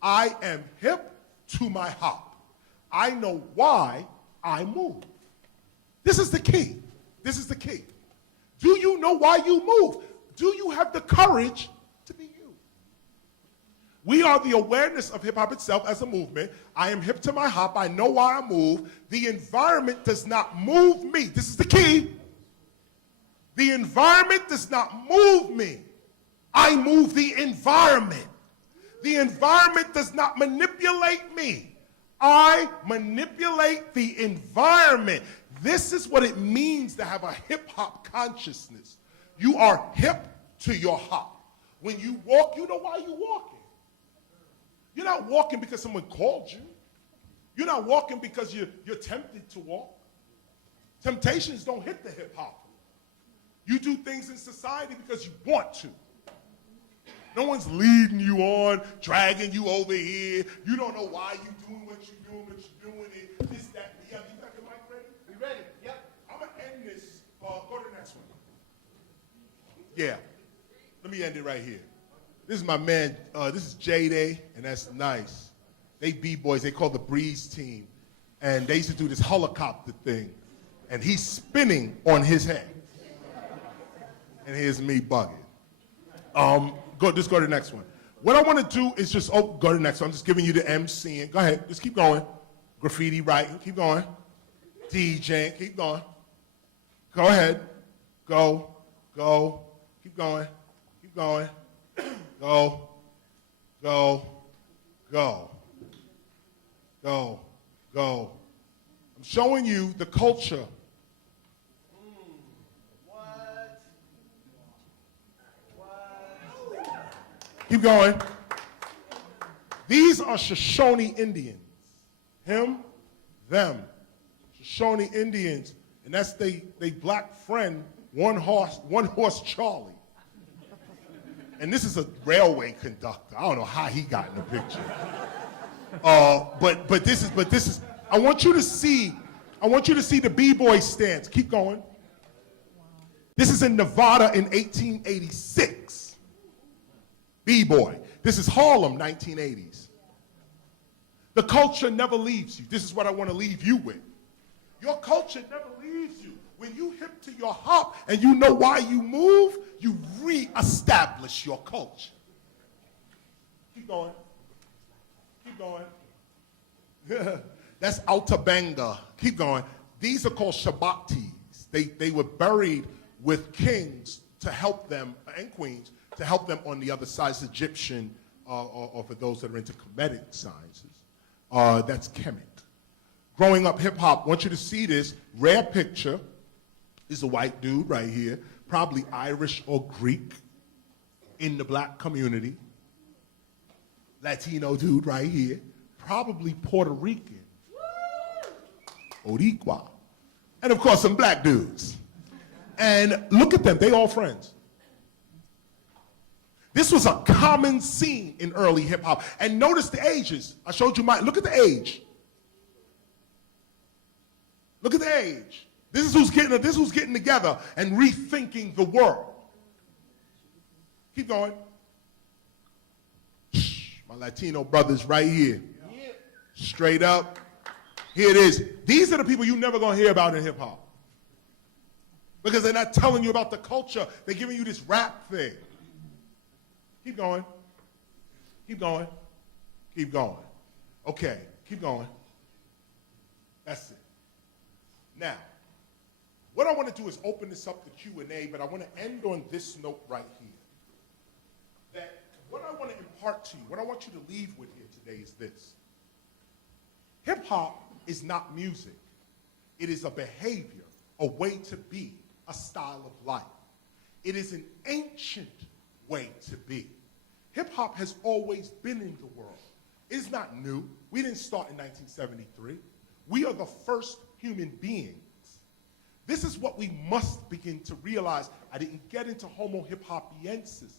I am hip to my hop. I know why I move. This is the key. This is the key. Do you know why you move? Do you have the courage to be you? We are the awareness of hip-hop itself as a movement. I am hip to my hop. I know why I move. The environment does not move me. This is the key. The environment does not move me. I move the environment. The environment does not manipulate me. I manipulate the environment. This is what it means to have a hip-hop consciousness. You are hip to your hop. When you walk, you know why you're walking. You're not walking because someone called you. You're not walking because you're tempted to walk. Temptations don't hit the hip-hop. You do things in society because you want to. No one's leading you on, dragging you over here. You don't know why you're doing what you're doing, but you're doing it. This, that, and the other. You got the mic ready? We ready? Yep. I'm going to end this. Go to the next one. Yeah. Let me end it right here. This is my man. This is J-Day, and that's nice. They B-boys. They call the Breeze team. And they used to do this helicopter thing. And he's spinning on his head. And here's me bugging. Just go to the next one. What I want to do is just, go to the next one. I'm just giving you the MCing. Go ahead, just keep going. Graffiti writing, keep going. DJing, keep going. Go ahead. Go. Keep going. Keep going. Go. I'm showing you the culture. Keep going. These are Shoshone Indians. Him, them. Shoshone Indians. And that's they black friend, one horse Charlie. And this is a railway conductor. I don't know how he got in the picture. But this is, I want you to see the B-boy stance. Keep going. This is in Nevada in 1886. B-boy. This is Harlem, 1980s. The culture never leaves you. This is what I want to leave you with. Your culture never leaves you. When you hip to your hop and you know why you move, you re-establish your culture. Keep going. Keep going. That's Altabanga. Keep going. These are called Shabbatis. They were buried with kings to help them, and queens, to help them on the other side. It's Egyptian, or for those that are into Kemetic sciences. That's Kemet. Growing up hip-hop, I want you to see this. Rare picture is a white dude right here, probably Irish or Greek in the black community. Latino dude right here, probably Puerto Rican. Boricua. And of course, some black dudes. And look at them, they all friends. This was a common scene in early hip hop. And notice the ages. I showed you look at the age. Look at the age. This is who's getting together and rethinking the world. Keep going. My Latino brothers right here. Straight up. Here it is. These are the people you're never gonna hear about in hip hop. Because they're not telling you about the culture. They're giving you this rap thing. Keep going. Keep going. Keep going. Okay, keep going. That's it. Now, what I want to do is open this up to Q&A, but I want to end on this note right here. That what I want to impart to you, what I want you to leave with here today is this. Hip-hop is not music. It is a behavior, a way to be, a style of life. It is an ancient way to be. Hip-hop has always been in the world. It's not new. We didn't start in 1973. We are the first human beings. This is what we must begin to realize. I didn't get into Homo hip-hopiensis,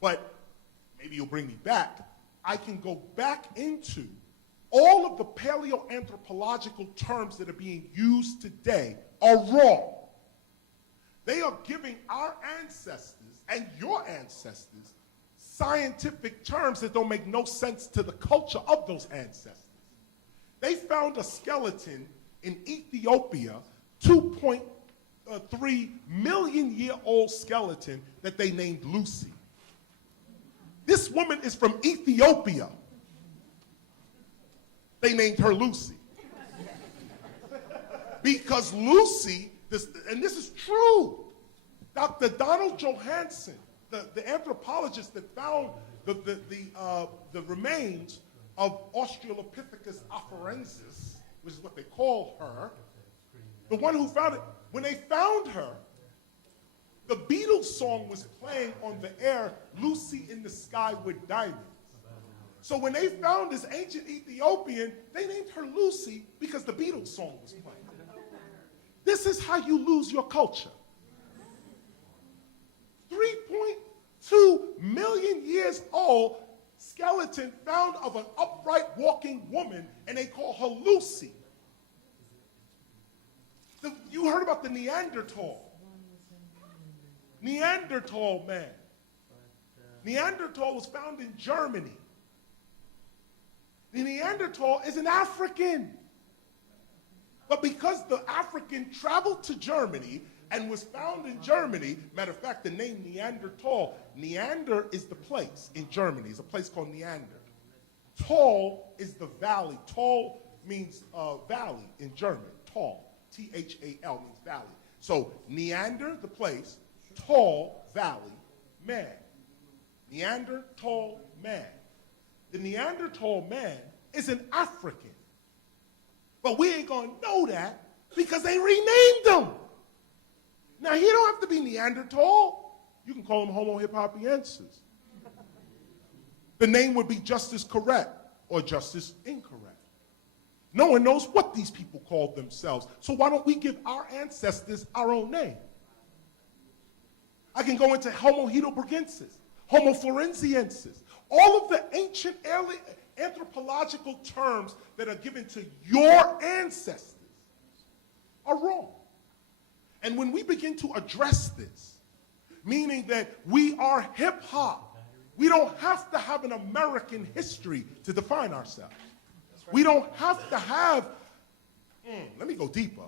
but maybe you'll bring me back. I can go back into all of the paleoanthropological terms that are being used today are wrong. They are giving our ancestors and your ancestors scientific terms that don't make no sense to the culture of those ancestors. They found a skeleton in Ethiopia, 2.3 million year old skeleton that they named Lucy. This woman is from Ethiopia. They named her Lucy. Because Lucy, and this is true, Dr. Donald Johanson, the anthropologist that found the remains of Australopithecus afarensis, which is what they call her, the one who found it, when they found her, the Beatles song was playing on the air, Lucy in the Sky with Diamonds. So when they found this ancient Ethiopian, they named her Lucy because the Beatles song was playing. This is how you lose your culture. 3.2 million years old skeleton found of an upright walking woman, and they call her Lucy. You heard about the Neanderthal. Neanderthal man. Neanderthal was found in Germany. The Neanderthal is an African. But because the African traveled to Germany and was found in Germany, matter of fact, the name Neanderthal, Neander is the place in Germany. It's a place called Neander. Tal is the valley. Tal means valley in German. Tal, T-H-A-L means valley. So Neander, the place, Tal, valley, man. Neanderthal man. The Neanderthal man is an African. But we ain't gonna know that because they renamed him. Now, he don't have to be Neanderthal. You can call him Homo hiphopiensis. The name would be just as correct or just as incorrect. No one knows what these people called themselves. So why don't we give our ancestors our own name? I can go into Homo heidelbergensis, Homo florenziensis, all of the ancient anthropological terms that are given to your ancestors are wrong. And when we begin to address this, meaning that we are hip hop, we don't have to have an American history to define ourselves. We don't have to have, let me go deeper.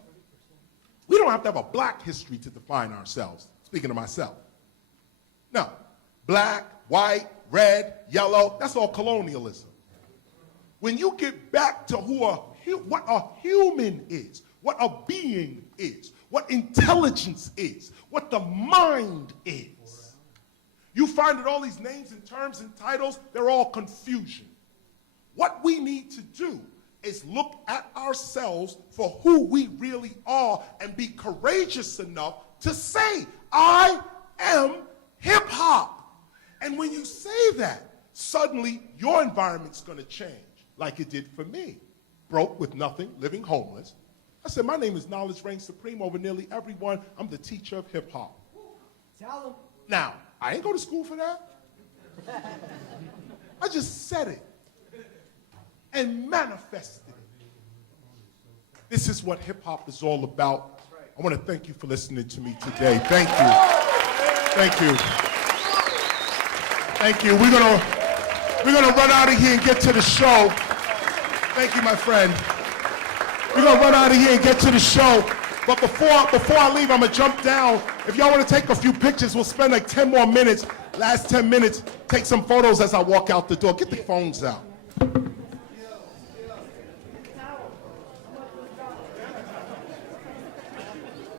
We don't have to have a black history to define ourselves, speaking of myself. No, black, white, red, yellow, that's all colonialism. When you get back to what a human is, what a being is, what intelligence is, what the mind is, you find that all these names and terms and titles, they're all confusion. What we need to do is look at ourselves for who we really are and be courageous enough to say, I am hip hop. And when you say that, suddenly your environment's gonna change, like it did for me. Broke with nothing, living homeless. I said, my name is Knowledge Reigns Supreme over nearly everyone. I'm the teacher of hip hop. Tell them. Now, I ain't go to school for that. I just said it and manifested it. This is what hip hop is all about. I want to thank you for listening to me today. Thank you. Thank you. Thank you. We're gonna run out of here and get to the show. Thank you, my friend. We're gonna run out of here and get to the show. But before I leave, I'm gonna jump down. If y'all wanna take a few pictures, we'll spend like 10 more minutes. Last 10 minutes, take some photos as I walk out the door. Get the phones out.